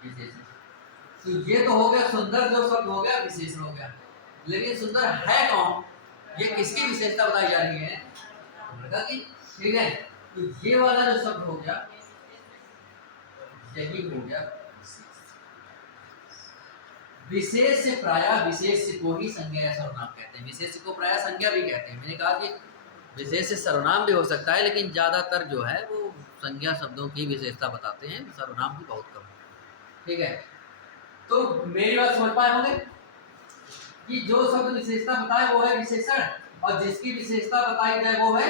विशेषण। तो ये तो हो गया सुंदर, जो शब्द हो गया विशेषण हो गया। लेकिन सुंदर है कौन, ये किसकी विशेषता बताई जा रही है? लड़का की, ठीक है। तो ये वाला जो शब्द हो गया यही हो गया विशेष से प्रायः विशेष को ही संज्ञा या सर्वनाम कहते हैं। विशेष को प्रायः संज्ञा भी कहते हैं। मैंने कहा कि विशेष से सर्वनाम भी हो सकता है, लेकिन ज्यादातर जो है वो संज्ञा शब्दों की विशेषता बताते हैं, सर्वनाम की बहुत कम, ठीक है। तो मेरी बात समझ पाए होंगे कि जो शब्द विशेषता बताए वो है विशेषण, और जिसकी विशेषता बताई जाए वो है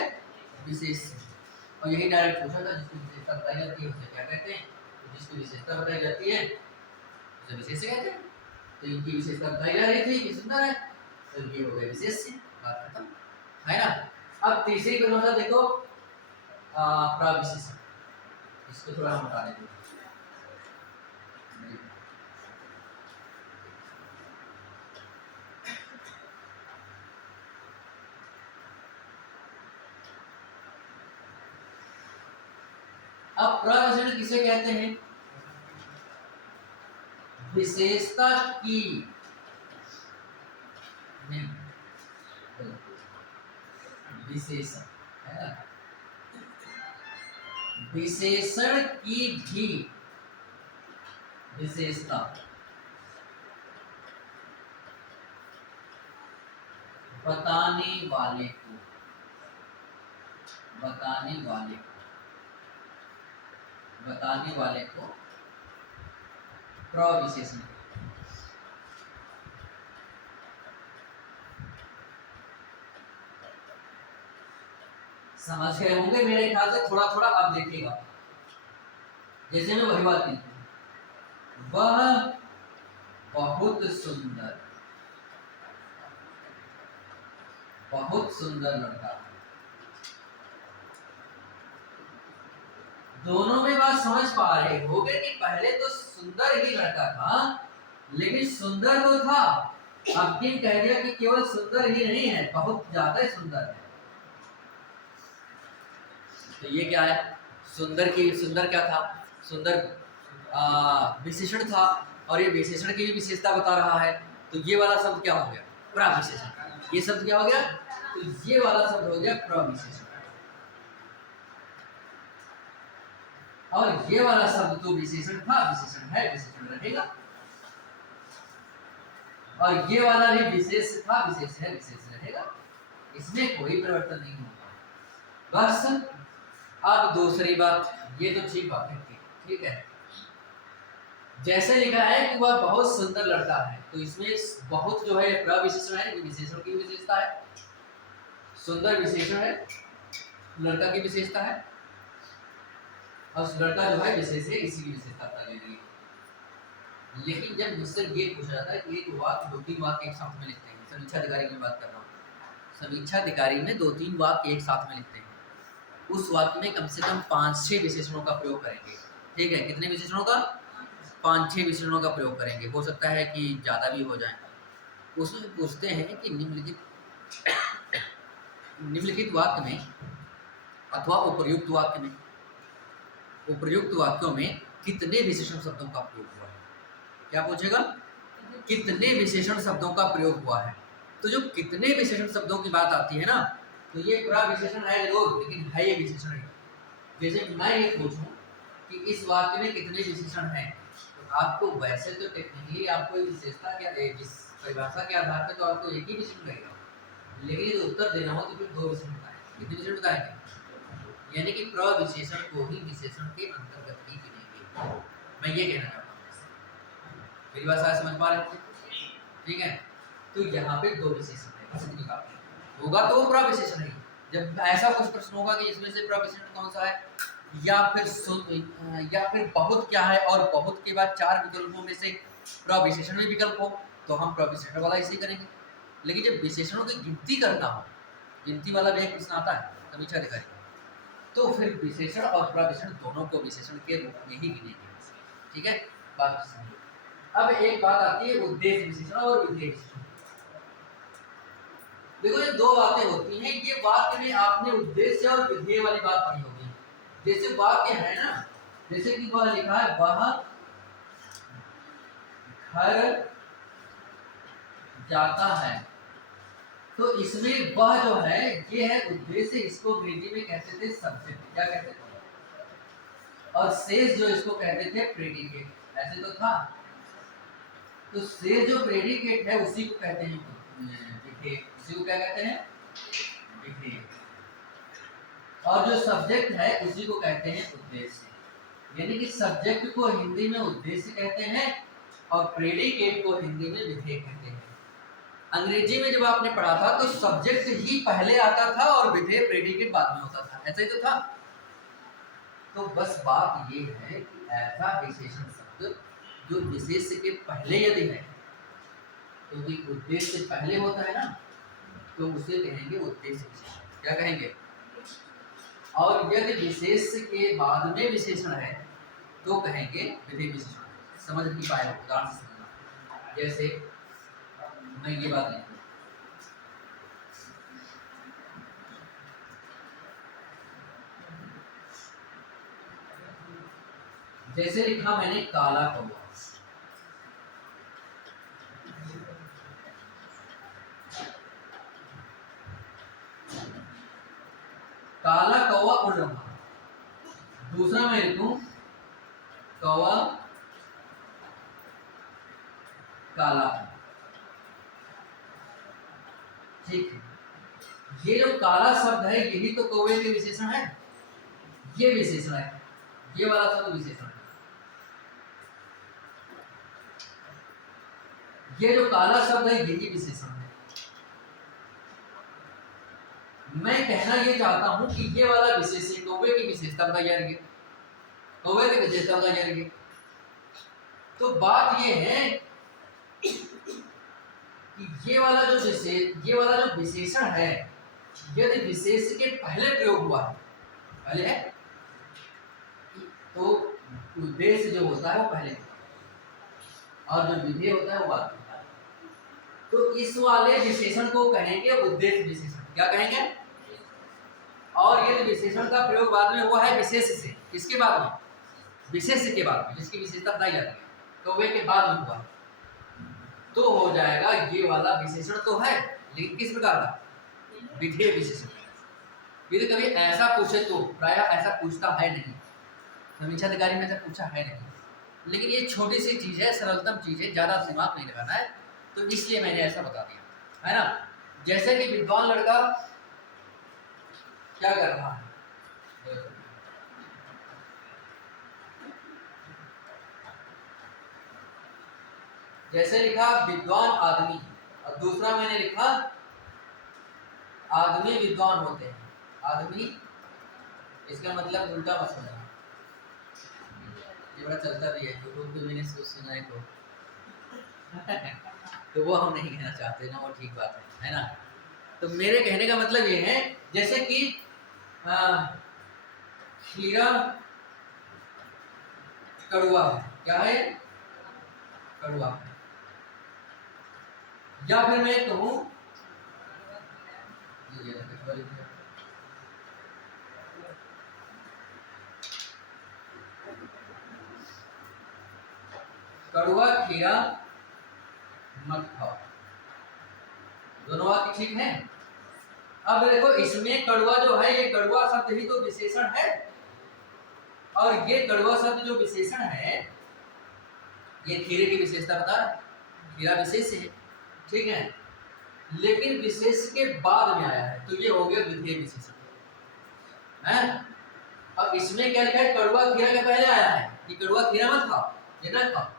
विशेषण। और यही डायरेक्ट पूछा था, जिसकी विशेषता बताई जाती है उसे क्या कहते हैं? तो जिसकी विशेषता बताई जाती है उसे विशेष कहते हैं। तो इनकी विशेषता बताई जा रही थी कि सुंदर है, तो ये हो गया विशेष, बात खत्म, है ना। अब तीसरी परिभाषा देखो, प्रविशेषण। इसको थोड़ा हम हटा देते हैं। अब प्रविशेषण किसे कहते हैं? विशेषता की विशेषण, है ना, विशेषण की भी विशेषता बताने वाले को प्रविशेषण। समझ गए होंगे मेरे ख्याल से, थोड़ा थोड़ा। अब देखिएगा, जैसे मैं वही बात की, वह बहुत सुंदर लड़का। दोनों में बात समझ पा रहे होगे कि पहले तो सुंदर ही लड़का था, लेकिन सुंदर तो था, अब किन कह दिया कि केवल सुंदर ही नहीं है, बहुत ज्यादा सुंदर है। तो ये क्या है? सुंदर क्या था? सुंदर विशेषण था, और ये विशेषण की भी विशेषता बता रहा है। तो ये वाला शब्द क्या हो गया? प्रविशेषण। ये शब्द क्या हो गया? तो ये वाला शब्द हो गया प्रविशेषण। और ये वाला शब्द तो विशेषण था, विशेषण है, विशेषण रहेगा। और ये वाला भी विशेष था, विशेष है, विशेष रहेगा। इसमें कोई परिवर्तन नहीं होगा। बस अब दूसरी बात, ये तो ठीक बात है, ठीक है। जैसे लिखा है कि वह बहुत सुंदर लड़का है, तो इसमें बहुत जो है प्रविशेषण है, विशेषण की विशेषता है। सुंदर विशेषण है, लड़का की विशेषता है, और लड़का जो है विशेष है, इसी की विशेषता बताई गई है। लेकिन जब मुझसे ये पूछा जाता है कि एक वाक्य 2-3 वाक्य एक साथ में लिखते हैं, समीक्षा अधिकारी की बात कर रहा हूँ, समीक्षा अधिकारी में 2-3 वाक्य एक साथ में लिखते हैं, उस वाक्य में कम से कम 5-6 विशेषणों का प्रयोग करेंगे, ठीक है। कितने विशेषणों का? 5-6 विशेषणों का प्रयोग करेंगे, हो सकता है कि ज़्यादा भी हो जाए। उसमें पूछते हैं कि निम्नलिखित वाक्य में अथवा उपर्युक्त वाक्यों में कितने विशेषण शब्दों का प्रयोग हुआ है? क्या पूछेगा? कितने विशेषण शब्दों का प्रयोग हुआ है। तो जो कितने विशेषण शब्दों की बात आती है ना, तो ये प्रविशेषण है जरूर, लेकिन है ये विशेषण है। जैसे मैं ये पूछूं कि इस वाक्य में कितने विशेषण हैं, तो आपको वैसे तो टेक्निकली आपको विशेषता क्या, परिभाषा के आधार पर तो आपको एक ही विशेषण रहेगा, लेकिन यदि उत्तर देना हो तो फिर 2 विशेषण बताएंगे। कितने विशेषण बताएंगे? यानी कि प्रविशेषण को ही विशेषण के अंतर्गत ही गिनेंगे। मैं ये कहना चाहता हूँ, मेरी बात समझ पा रहे हैं? ठीक है, तो यहाँ पे दो विशेषण है, प्रसिद्धि का होगा तो वो प्रविशेषण है। जब ऐसा कुछ प्रश्न होगा कि इसमें से प्रविशेषण कौन सा है, या फिर बहुत क्या है, और बहुत के बाद चार विकल्पों में से प्रविशेषण में विकल्प हो, तो हम प्रविशेषण वाला इसे करेंगे। लेकिन जब विशेषणों की गिनती करना हो, गिनती वाला भी एक प्रश्न आता है समीक्षा अधिकारी, तो फिर विशेषण और प्रविशेषण दोनों को विशेषण के रूप में ही गिनेंगे। ठीक है, बात समझिए। अब एक बात आती है उद्देश्य विशेषण और विधेय विशेषण। देखो ये दो बातें होती हैं, ये वाक्य में आपने उद्देश्य और विधेय वाली बात पढ़ी होगी। जैसे वाक्य है ना, जैसे कि वह लिखा है वह घर जाता है, तो इसमें वह जो है ये है उद्देश्य, इसको अंग्रेजी में कहते थे सब्जेक्ट, क्या कहते थे, और शेष जो इसको कहते थे प्रेडिकेट। ऐसे तो था, तो शेष जो प्रेडिकेट है उसी को कहते हैं विधेय, उसी को क्या कहते हैं विधेय, और जो सब्जेक्ट है उसी को कहते हैं उद्देश्य। यानी कि सब्जेक्ट को हिंदी में उद्देश्य कहते हैं और प्रेडिकेट को हिंदी में विधेय कहते हैं। अंग्रेजी में जब आपने पढ़ा था तो सब्जेक्ट ही पहले आता था और विधेय प्रेडिकेट बाद में होता था, ऐसा ही तो था। तो बस बात ये है कि ऐसा विशेषण शब्द जो विशेष के पहले यदि है, क्योंकि तो उद्देश्य से पहले होता है ना, तो उसे कहेंगे उद्देश्य विशेषण। क्या कहेंगे? और यदि विशेष के बाद में विशेषण है तो कहेंगे विधेय विशेषण। समझ नहीं पाए उदाहरण से समझना। जैसे मैं ये बात लिखूं, जैसे लिखा मैंने काला कौवा, काला कौवा उड़ रहा। दूसरा मैं लिखूं कौवा काला। ठीक है, ये जो काला शब्द है यही तो कौवे के विशेषण है, ये विशेषण है, ये वाला शब्द विशेषण है। ये जो काला शब्द है यही विशेषण है। मैं कहना ये चाहता हूं कि ये वाला विशेषण कौवे की विशेषता बताई जा रही है, कौवे की विशेषता बताई जा रही है। तो बात ये है कि ये वाला जो विशेषण है, यदि विशेष के पहले प्रयोग हुआ है, पहले है, तो उद्देश्य जो होता है वो पहले होता है और जो विधेय होता है वो बाद में होता है। तो इस वाले विशेषण को कहेंगे उद्देश्य विशेषण। क्या कहेंगे? और यदि विशेषण का प्रयोग बाद में हुआ है विशेष से, किसके बाद में? विशेष के बाद में, जिसकी विशेषता बताई जाती है, तो वे के बाद में हुआ, तो हो जाएगा ये वाला विशेषण तो है, लेकिन किस प्रकार का? विधेय विशेषण। यदि कभी ऐसा पूछे तो प्राय ऐसा पूछता है नहीं, समीक्षा अधिकारी में ऐसा पूछा है नहीं, लेकिन ये छोटी सी चीज है, सरलतम चीज है, ज्यादा दिमाग नहीं लगाना है, तो इसलिए मैंने ऐसा बता दिया है ना। जैसे कि विद्वान लड़का क्या कर रहा है, जैसे लिखा विद्वान आदमी, और दूसरा मैंने लिखा आदमी विद्वान होते हैं। आदमी, इसका मतलब उल्टा मत समझना, ये बड़ा चलता भी है, यूट्यूब पे मैंने सुना है तो वो हम नहीं कहना चाहते ना, वो ठीक बात है ना। तो मेरे कहने का मतलब ये है, जैसे कि खीरा कड़वा है, क्या है? कड़वा। या फिर मैं कहूं कड़वा खीरा मत खाओ, दोनों बात ठीक है। अब देखो इसमें कड़वा जो है, ये कड़वा शब्द ही तो विशेषण है, और ये कड़वा शब्द जो विशेषण है ये खीरे की विशेषता बता रहा है, खीरा विशेष है, ठीक है, लेकिन विशेष के बाद में आया है, तो ये हो गया विधेय विशेषण है। अब इसमें क्या लिखा है? कड़वा खीरा के पहले आया है कि कड़वा खीरा मत खाओ, ये ना खाओ।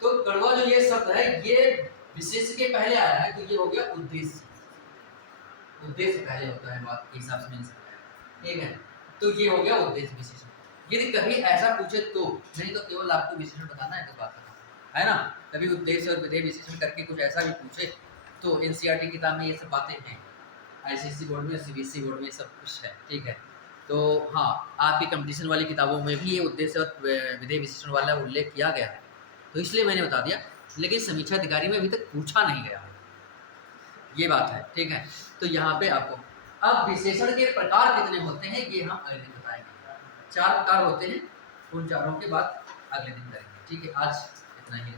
तो कड़वा जो ये शब्द है ये विशेष के पहले आया है तो ये हो गया उद्देश्य। उद्देश्य पहले होता है, बात के हिसाब से मैंने समझाया, ठीक है। तो ये हो गया उद्देश्य विशेषण। यदि कभी ऐसा पूछे तो, नहीं तो केवल आपको विशेषण बताना है तो बात करना है ना। कभी उद्देश्य और विधेय विशेषण करके कुछ ऐसा भी पूछे तो एनसीईआरटी किताब में ये सब बातें हैं, आईसीएसई बोर्ड में, सीबीएसई बोर्ड में सब कुछ है, ठीक है। तो हाँ, आपकी कंपटीशन वाली किताबों में भी ये उद्देश्य और विधेय विशेषण वाला उल्लेख किया गया है, तो इसलिए मैंने बता दिया। लेकिन समीक्षा अधिकारी में अभी तक पूछा नहीं गया, ये बात है, ठीक है। तो यहाँ पे आपको अब विशेषण के प्रकार कितने होते हैं ये हम अगले दिन बताएंगे। 4 प्रकार होते हैं, उन चारों के बाद अगले दिन करेंगे, ठीक है। आज इतना ही।